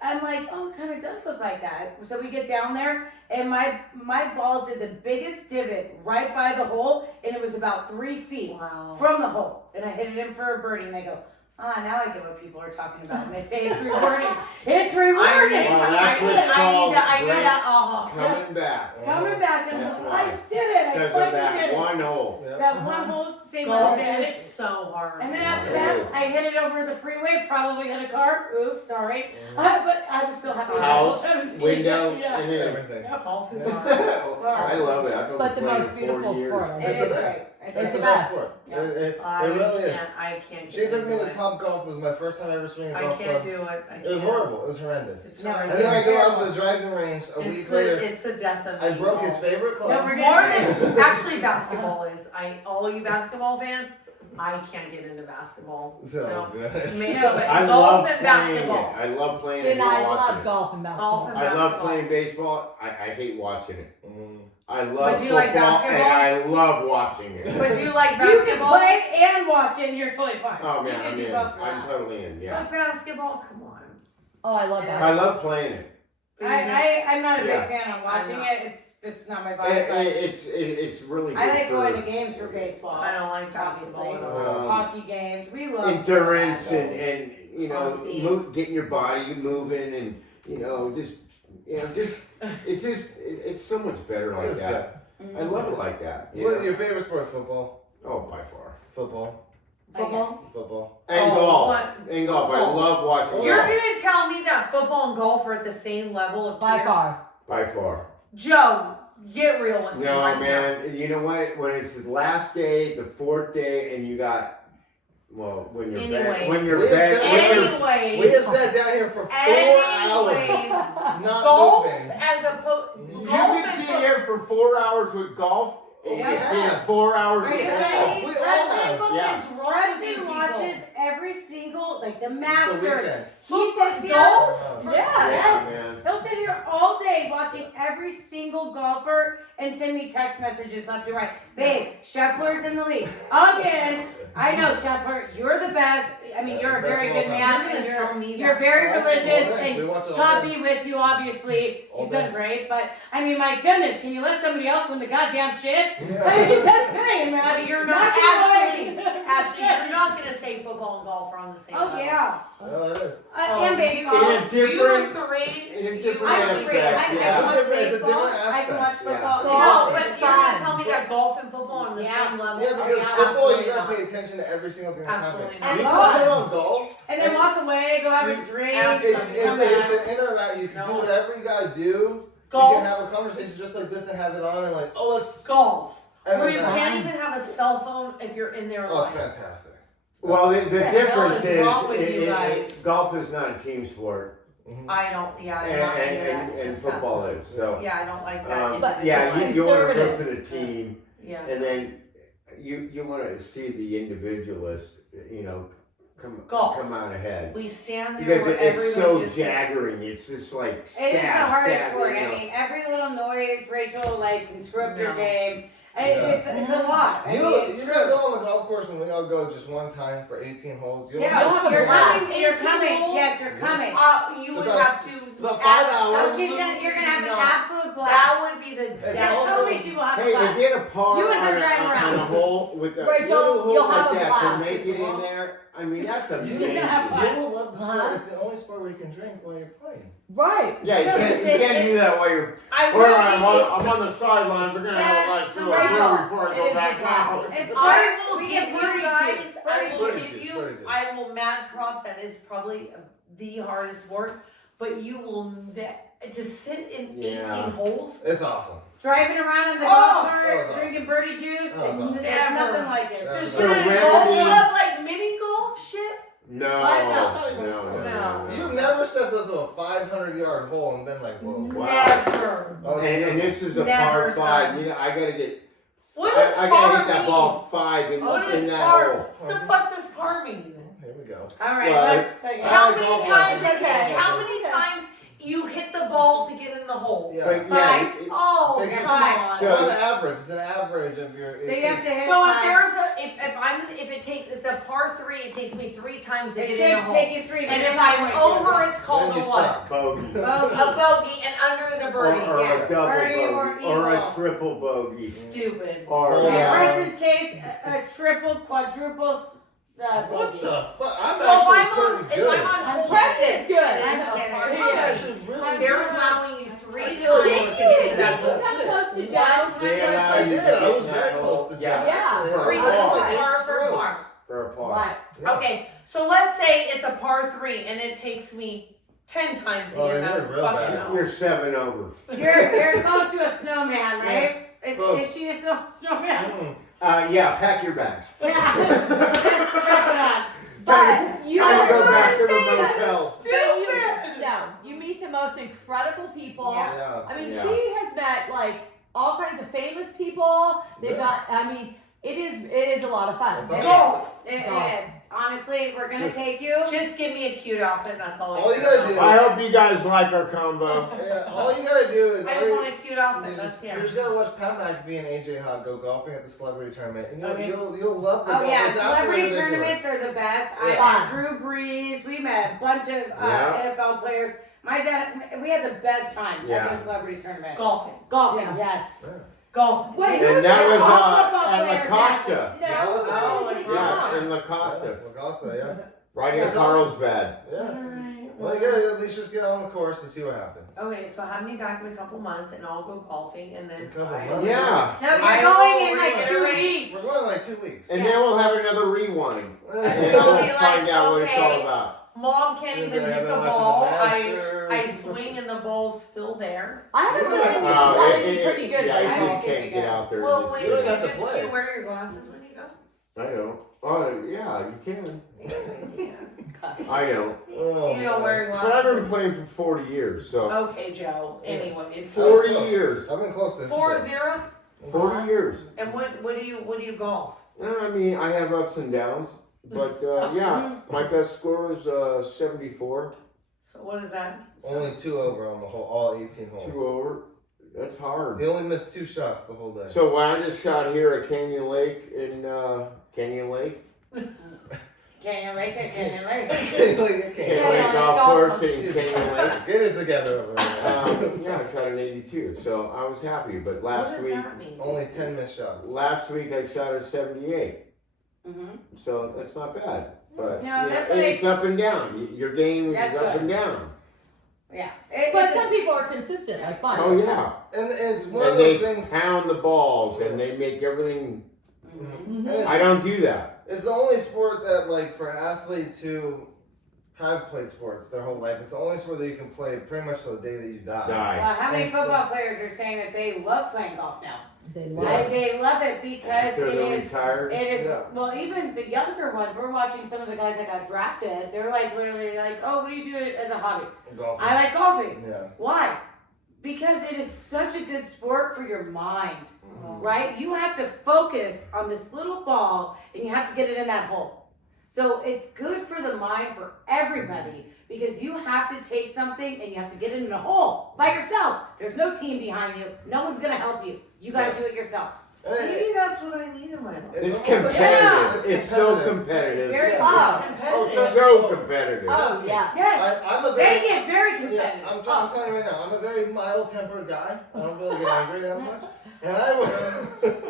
I'm like, oh, it kind of does look like that. So we get down there, and my ball did the biggest divot right by the hole, and it was about 3 feet Wow. from the hole. And I hit it in for a birdie, and they go, now I get what people are talking about. And they say it's rewarding. It's rewarding. Well, that's what's called I need great that. Coming back. Coming back, and That's I why. did it. I Because of fucking that did it. one hole. Yeah. That one hole, same Golf other day. is so hard. And then after Yeah, it that, is. I hit it over the freeway, probably hit a car. Oops, sorry. But I was still happy. with House, that. 17. window, Yeah. and then. Everything. Golf is hard. I love it. I've been But the playing most for beautiful 40 years. sport. It It's is the great. best. It's It's the the best best. sport. Yeah. It really is. I can't do She took me it. to Top Golf. Was my first time ever swinging a I golf can't club. do it. I It was can't. horrible. It was horrendous. It's No, And horrendous. then I go out to the driving range a It's week later. it's the death of me. I broke his golf. favorite No, club. we're More gonna than actually basketball is. All you basketball fans, I can't get into basketball. So No. good. Maybe, No. but I golf love and playing basketball. it. I love playing it. And and I watching love it. golf and basketball. Golf and I love basketball. playing baseball. I hate watching it. Mm. I love But do you football like basketball? and I love watching it. But do you like You can basketball? play and watch it, and you're totally fine. Oh You man, can I'm do in. both. I'm totally in. Yeah. But basketball, come on. Oh, I love I that. love playing it. I'm not a Yeah. big fan of watching I'm not. it. It's just not my vibe. but It's really good I like for going to games for baseball. I don't like Obviously, basketball at all. hockey games. We love endurance that. and you know getting your body moving and just it's so much better like It's that. I love it like that. you What's know? your favorite sport? Football. Oh, by far. Football. Football? Football. And Oh, golf. what? And golf. I Football. love watching You're golf. gonna tell me that football and golf are at the same level of By tier? far. By far. Joe, get real with me No, right man. You know what? When it's the last day, the fourth day, and you got when you're Anyways. when you're We have bed, said- when you're now. Anyways. We have sat down here for 4 hours, Anyways. not golf moving. as opposed. You Golf can and sit football. here for 4 hours with golf, and you can sit here 4 hours Are with you golf. kidding me? We all have. What Yeah. is wrong with you Preston people? watches every single, like the The Masters. weekend. He sits here. Golf? Yeah. Yes. man. He'll sit here all day watching every single golfer and send me text messages left and right. Babe, Scheffler's in the league again. I know, Scheffler, you're the best. I mean, you're a Best very of all good time. man, You're and gonna tell me you're that. very We watch it religious, all day. We watch it and all God day. be with you. Obviously, All you've day. done great. But I mean, my goodness, can you let somebody else win the goddamn shit? Yeah. I mean, that's saying, man. But you're not Ashley. Ashley, you're not gonna say football and golf are on the same Oh level. yeah, Oh, it is. and baseball. In a You different, three. in a you- different I I can think- aspect, I can yeah. watch It's a different baseball. aspect. I can watch football. No, Golf but is you're gonna fun. tell me that golf and football are on the Yeah. same level. Yeah, because Yeah, football, absolutely you gotta not. pay attention to every single thing that's Absolutely happening. not. You And can turn golf. on golf, And then walk away, go have a drink, Absolutely. come it's back. an interact. You can do No. whatever you gotta do. Golf. You can have a conversation just like this and have it on and like, oh, let's. Golf. And Where then you that- can't even have a cell phone if you're in there Oh, it's alone. fantastic. Well, the What the hell difference is wrong with you is, guys? golf is not a team sport, I don't, yeah, I'm and, not into and, that. and It's not- football is. So, Yeah, I don't like that. But yeah, it's you want to root conservative. for the team, Yeah. and then you want to see the individualist, Golf. come out ahead. We stand there Because where it's everyone so just sits. jaggering. It's just like stab, It is the hardest stab, sport. you know. I mean, every little noise, Rachel, like, can screw up your No. game. Yeah. It's a lot. I mean, You gotta go on the golf course when we all go just one time for 18 holes. You'll yeah, You'll have a you're blast. coming. You're 18 coming. holes? Yes, you're coming. You It's would about- have to. it's about 5 hours. So absolutely you're gonna have an not. absolute blast. That would be the It's Yes, also- tell me she will have a Hey, blast. to get a par You and her on driving a around. hole with a Rachel, little hole you'll like have a that blast. to make it in there, I mean, that's She's amazing. gonna have fun. You will love the sport. Uh-huh. It's the only sport where you can drink while you're playing. Right. Yeah, you can't do that while you're. I Well, will I'm on the sidelines. We're gonna have a nice little Rachel, beer before I it go is back a blast. out. It's I will we give get you birdie guys, juice, I birdie will juice. give Birdie you, juice. I will mad props. That is probably the hardest sport, but you will to sit in Yeah. 18 holes. It's awesome. Driving around in the Oh, golf that was cart, awesome. drinking birdie juice, That was awesome. there's Never. nothing like it. That Just was Sit in Serenity. golf club like mini golf shit. No, Why not? Not even no, close. No. You've never stepped up to a 500-yard hole and been like, whoa. Wow. Never. Oh, And this is a Never, par five. son. You know, I gotta get. What does I par gotta hit that mean? ball 5 in, What in is that par? hole. What the fuck does par mean? Here we go. all right, Well, let's take it. How I many golf times? lessons. Okay. How many times you hit the ball to get in the hole? Yeah. But Five. yeah, Oh, Takes you come on. So- on average, it's an average of your. So you have to hit So if five. there's it's a par 3, it takes me 3 times to It get in the should hole. take you 3 And minutes. if I'm over, it's called Then a you what? suck. bogey. Bogey. A bogey, and under is a Or, birdie. Yeah. a double Birdie bogey. or Or a eagle. triple bogey. Stupid. Or Oh, In yeah. Preston's case, a triple, quadruple What bogey. the fuck? I'm So actually if pretty good. I'm on hole Preston's 6, good. and it's I'm a kidding. par I'm Yeah. actually really they're good. allowing you 3 I times feel to like get to you that did hole. Come close to One Joe. time They to allow I you did. to get I was in very that close hole. to Joe. Yeah. Actually, Yeah. Three I times only par 8 for strokes. par. For a par. Right. Yeah. Okay, so let's say it's a par 3 and it takes me 10 times to Oh, get then that you're real fucking bad. hole. You're 7 over. You're close to a snowman, right? Close. Is she a snowman? Yeah, pack your bags. Yeah. Just wrap it up. But you Time to go are back to the saying that motel. you meet the most incredible people. Yeah. Yeah. I mean, Yeah. she has met like all kinds of famous people. They've Yeah. got. I mean, it is a lot of fun. That's Golf. It Golf. is. Honestly, we're gonna Just- take you. Just give me a cute outfit, that's all All I you gotta do- I hope you guys like our combo. Yeah, all you gotta do is I just want a cute outfit, that's you here. just gotta watch Pat McAfee and AJ Hawk go golfing at the celebrity tournament, and Okay. you'll love the Oh golf. yeah, It's celebrity absolutely ridiculous. tournaments are the best. Yeah. I met Drew Brees. We met a bunch of Yeah. NFL players. My dad, we had the best time Yeah. at the celebrity tournament. Golfing. Golfing, Yeah. yes. Yeah. Golfing. Wait, who And was that that? was All football at La players, Costa. athletes. No, Yeah. no, Oh, Yeah, in La Costa. Augusta, yeah. Right in That's Carlsbad. Yeah. Alright. Well, you gotta at least just get on the course and see what happens. Okay, so have me back in a couple months and I'll go golfing and then A couple I- months? Yeah. No, you're I going will in like 2 reiterate- weeks. We're going in like 2 weeks. And then we'll have another rewind. And And it'll we'll be like, find out what it's all okay. about. Mom can't We're even gonna hit the have a bunch of ball. Masters. I swing and the ball's still there. I have a feeling you Yeah. can probably be pretty good. Yeah, right you now. just can't get out there. Well, and wait, You don't you have to just play. do wear your glasses when you go? I know. Oh, yeah, you can. Yeah. I don't. Oh, You know, wearing But I've lots been playing for 40 years, so. Okay, Joe. Anyways. 40 years. I've been close to 4-0? 40 years. And what do you golf? I mean, I have ups and downs, but yeah, my best score was 74. So what is that? Only 2 over on the whole, all 18 holes. 2 over. That's hard. They only missed 2 shots the whole day. So when I just shot here at Canyon Lake in Canyon Lake Canyon Lake or Canyon Lake? Canyon Lake Golf Course in Canyon Lake. Get it together over there. Yeah, I shot an 82, so I was happy. But What last does week, that mean? Only 10 missed shots. last week I shot a 78, Mm-hmm. so that's not bad. But No, yeah, that's it's up and down. Your game is That's up good. and down. Yeah. But some people are consistent, like mine. Oh yeah, And it's one and of those they things. pound the balls and they make everything. And it's, I don't do that. it's the only sport that, like, for athletes who have played sports their whole life, it's the only sport that you can play pretty much till the day that you die. Die. How many And football players are saying that they love playing golf now? They Yeah. love it. They love it because After it they're is. retired. It is, Yeah. well, even the younger ones, we're watching some of the guys that got drafted, they're like literally like, oh, what do you do as a hobby? Golfing. I like golfing. Yeah. Why? Because it is such a good sport for your mind, right? You have to focus on this little ball and you have to get it in that hole. So it's good for the mind for everybody because you have to take something and you have to get it in a hole by yourself. There's no team behind you. No one's going to help you. You got to do it yourself. And Maybe that's what I need in my life. It's almost like- competitive. Yeah, It's so competitive. Very Yeah. Oh. Competitive. trust So me. competitive. Oh, yeah. Yes. I'm a They very. get very Yeah, competitive. I'm telling you right now, I'm a very mild-tempered guy. I don't really get angry that much. And I would.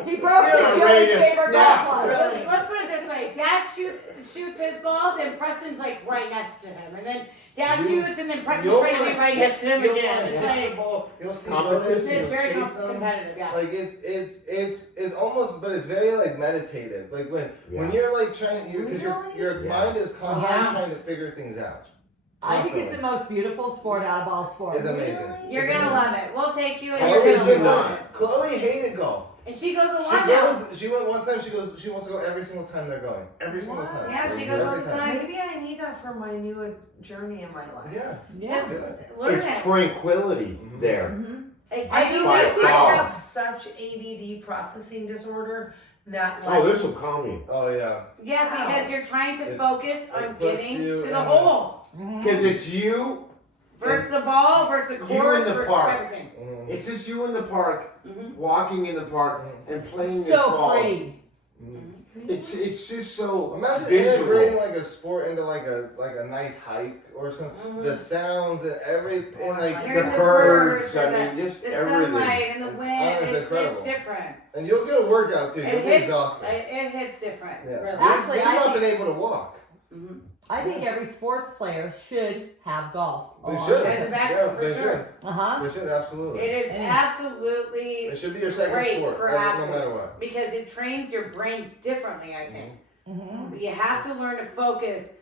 He broke You're ready Joey's to favorite snap. golf club. Really, let's put it this way. Dad shoots his ball, then Preston's like right next to him. And then Dad You- shoots, and then Preston's You'll trying to wanna get right kick- next to him you'll again. wanna It's kick like, the ball. You'll see Competition. notice. it's You'll very chase them. competitive, yeah. Like it's almost, but it's very like meditative. Like when Yeah. you're like trying, because Really? your Yeah. mind is constantly Yeah. trying to figure things out. I think it's the most beautiful sport out of all sports. It's amazing. Really? You're It's gonna amazing. love it. We'll take you, and Chloe's you're gonna been love going. it. Chloe hated golf. And she goes a She lot now. goes. She went one time. She goes. She wants to go every single time they're going. Every single What? time. Yeah, she Every goes all the time. Maybe I need that for my new journey in my life. Yeah. Yeah. Just Yeah. learn It's it. tranquility Mhm. there. Mm-hmm. I feel By like I far. have such ADD processing disorder that Oh, like this will calm you. Oh yeah. Yeah, because you're trying to It- focus on puts getting you to the in a- hole Because it's you. versus the ball versus the You course in the versus park. everything. Mhm. It's just you in the park, Mhm. walking in the park, and playing this So ball. pretty. Mhm. It's just so Imagine visual. integrating like a sport into like a nice hike or something. Mhm. The sounds and everything, like, Hearing The the birds, birds I and mean, just The everything. sunlight and the It's- wind, it's it's incredible. different. and you'll get a workout too. You'll It be hits, exhausted. it hits different, Yeah. really. Actually, You've I not think- been able to walk. Mhm. I think every sports player should have golf. They along should. with As a it. backup, Yeah, for they sure. Uh-huh. should. They should absolutely. It is Yeah. absolutely It should be your second great sport, for no athletes matter what. because it trains your brain differently, I think. Mm-hmm. You have to learn to focus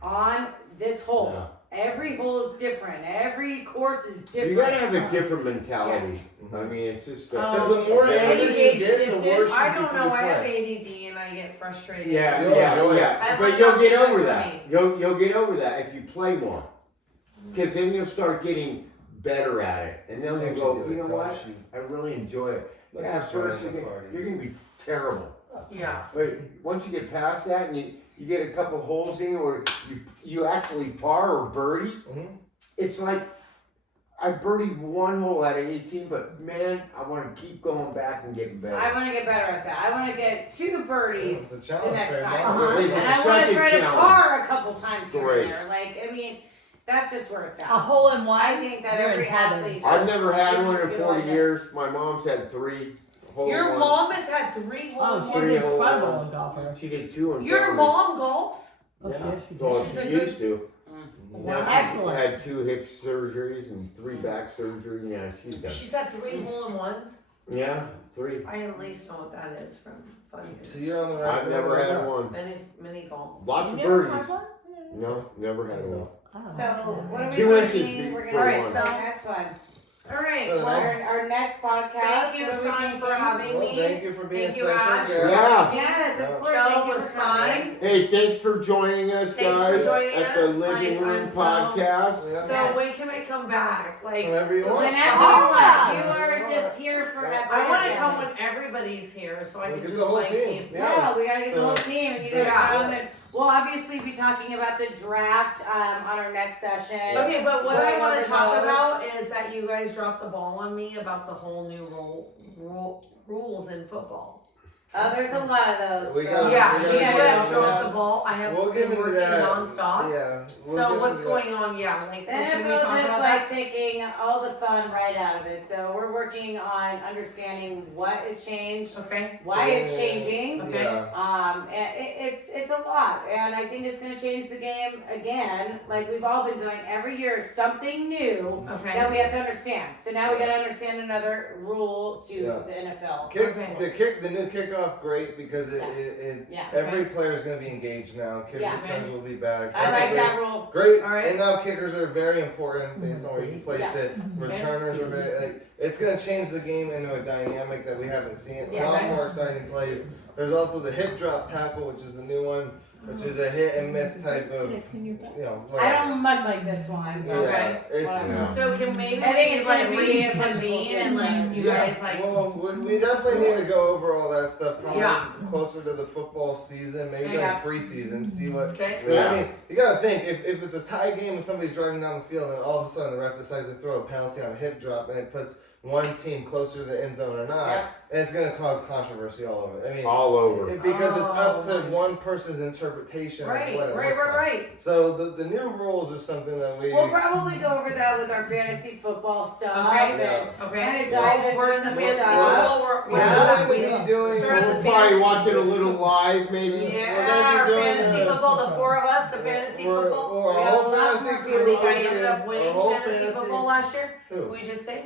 on this hole. Yeah. Every hole is different. Every course is different. You gotta have a different mentality. Yeah. I mean, it's just. Because the more Steady angry you gauge get, the distance. worse I you don't can know. I have play. ADD and I get frustrated. Yeah, You'll enjoy it. yeah. That But might you'll not be get good over for that. me. You'll get over that if you play more. Because then you'll start getting better at it, and then Don't you'll you go, do it, you know don't what? you? I really enjoy it. Look Yeah, at at first Jordan you're gonna be terrible. Yeah. But once you get past that and you get a couple holes in where you actually par or birdie, Mhm. it's like I birdied one hole out of 18, but man, I want to keep going back and getting better. I want to get better at that. I want to get 2 birdies It's a the challenge next for time. everyone. It's And I such want a to try to challenge. par a couple times here Great. and there. Like, I mean, that's just where it's A at. hole in one. I think that you're every in heaven. athlete I've should. never had one in Realize 40 it. years. My mom's had 3 holes. Your mom has had 3 Oh, holes. she's Three an holes. incredible golfer. She did 2 in Your 40. mom golfs? Oh, Yeah. she is. Well, She's she a used to. Wow. Now she Excellent. had 2 hip surgeries and 3 back surgery. Yeah, she's done. She's had 3 hole-in-ones. Yeah, 3. I at least know what that is from fun years. So you're on the right. I've never right had now. one. Many golf. Lots You of never birdies. had one? No, never had one. Oh. So, what are we 2 doing inches We're for going to one. so next one. All right. For the Well, next- Our next podcast. thank you, what are we son, thinking? for having Well, me. thank you for being Thank you, special Ash. guest. Yeah. Yes, of course. Joe thank you was for coming. fun. Hey, thanks for joining us, Thanks for guys, joining at the us. Living Room I'm so- Podcast. Yeah. So Yes. when can I come back? Like Whenever you want. Whenever you Ah. want. You are just here forever. I want to come when everybody's here, so I We'll can get just the whole like. team. Yeah, we gotta get the So- whole team, and you gotta Yeah. come, and we'll obviously be talking about the draft on our next session. Okay, but what I Going want over to talk those. about is that you guys dropped the ball on me about the whole new rules in football. Oh, there's a lot of those. We so- gotta- Yeah, we you gotta guys get have on dropped those. the ball. I have We'll get been into working that. nonstop. Yeah. we'll So get what's into that. going on? Yeah, like The so can we NFL talk just about like that? taking all the fun right out of it. So we're working on understanding what has changed, Okay. why it's changing. Okay. Yeah. And it's a lot, and I think it's gonna change the game again, like we've all been doing every year, something new Okay. that we have to understand. So now we gotta understand another rule to Yeah. the NFL. The new kickoff, great because Yeah. every player's gonna be engaged now. Kick Yeah. returns will be back. I That's a like great- that rule. Great, All right. and now kickers are very important based on where you place Yeah. it. Returners are very, like, it's gonna change the game into a dynamic that we haven't seen. Yeah. A lot more exciting plays. There's also the hip drop tackle, which is the new one, which is a hit and miss type of, I whatever. don't much like this one. Yeah, Okay. it's. Whatever. So can maybe I think we it's like gonna be a reconvene and like you Yeah, guys like well, we definitely need to go over all that stuff probably Yeah. closer to the football season, maybe during Yeah. preseason, see what. okay. 'Cause, I mean, you gotta think if it's a tie game and somebody's driving down the field and all of a sudden the ref decides to throw a penalty on a hip drop and it puts one team closer to the end zone or not, Yeah. and it's gonna cause controversy all over. I mean, All over. because it's up to Oh. one person's interpretation of Right, what it right, looks right, like. right. So the new rules are something that we. We'll probably go over that with our fantasy football stuff. Okay. And Yeah. Okay. Kind of dive into We're in the some fantasy stuff. football. We're Yeah. We're exactly. going to be doing. Start at the We'll fantasy- probably watching a little live, maybe. Yeah, We're gonna our be doing fantasy the- football, the four of us, the fantasy football. Our We have a whole lot fantasy more crew. I think I did ended up our winning whole fantasy football last year. Who? Did we just say?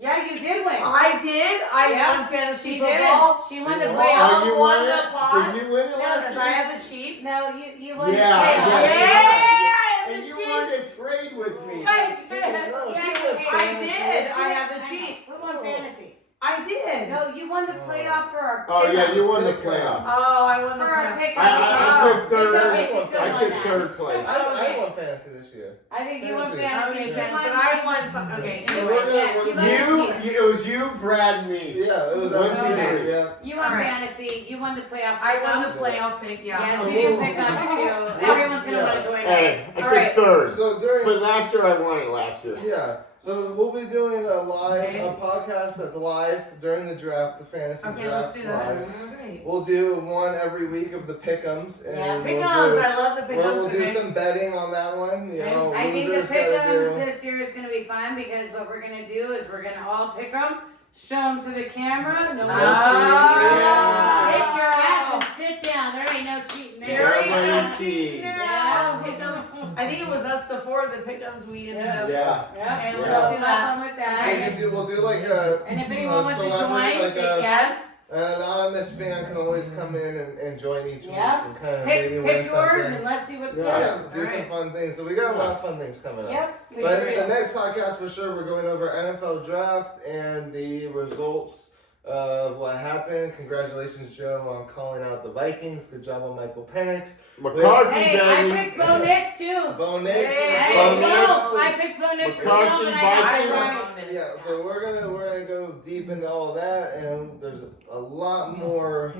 Yeah, you did win. I did. I Yeah, won fantasy She did. football. She won She the won. playoff. Oh, you won won the it? pod. Did you win it No, last Because year? I have the Chiefs. No, you won Yeah, the playoff. yeah. Yeah, And the you Chiefs. wanted to trade with me. I did. No, she Yeah, did I fantasy. did. I have the Chiefs. Who won fantasy? I did. No, you won the playoff for our Oh, yeah, pickup. you won the playoffs. Oh, I won the For our playoff. pickup. I took third. It's okay, she still I won took that. third place. I won fantasy this year. I think you won Fantasy. fantasy. Okay, You but won- I won. Okay, So anyway. we're gonna- Yes, we're you gonna- won. It was you, Brad, and me. Yeah, it was One, us two, two. three. Yeah. You won Alright. fantasy. You won the playoff. I won the pickup. playoff pick. Yeah. Yes, So we do we'll- pickups too. Everyone's gonna want to join Hey, us. I All right. took third. So during. But last year I won it last year. Yeah. So we'll be doing a live Okay. a podcast that's live during the draft, the fantasy Okay, draft let's do live. that. That's great. We'll do one every week of the pick'ems, and Yeah, we'll Pick-ons. do, I love the we'll pick-ons. do Okay. some betting on that one. You know, I think the losers gotta pick'ems do. this year is gonna be fun because what we're gonna do is we're gonna all pick them, show them to the camera. No one Oh. Take your ass and sit down. There ain't no cheating there. There ain't no Everybody's cheating cheating. now. Pick-ons. I think it was us, the four of the pick-ons. We ended up. Yeah. Yeah, Okay, so let's have do that. fun with We that. can do. We'll do like a. And if anyone wants to celebrity, join, like a- Yes. An anonymous fan can always come in and join each Yeah. week and kind of maybe pick win yours something. and let's see what's Yeah. good. Yeah, do some Alright. fun things. So we got a lot of fun things coming up. Yep. we But sure the do. next podcast for sure, we're going over NFL draft and the results of what happened. Congratulations, Joe, on calling out the Vikings. Good job on Michael Penix. McCarthy, Hey, I baby. picked Bo Nix too. Bo Nix. I Bo picked Nix. both. I picked Bo Nix for McCarthy, 12 and I got Vikings. it I right. love it. Yeah, so we're gonna go deep into all that, and there's a lot more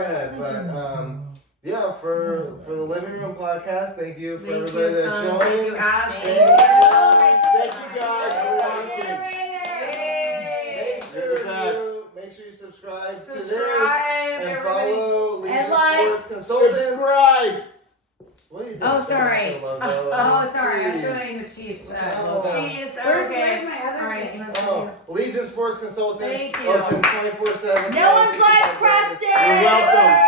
ahead. But yeah, for the Living Room Podcast, thank you for Thank everybody you, that son. Thank you, joined. Ash. Thank Thank you guys for watching. Make sure you subscribe to this Subscribe, and everybody. follow Legion And like. Sports Consultants. Subscribe. What are you doing? Oh, sorry. The logo. Oh, sorry. I'm Jeez. showing the Chiefs. Oh. Cheese. Where's Okay. my other All right. thing? let's Oh, do- Legion Sports Consultants. Thank you. Open 24/7. No one's like Preston. You're welcome.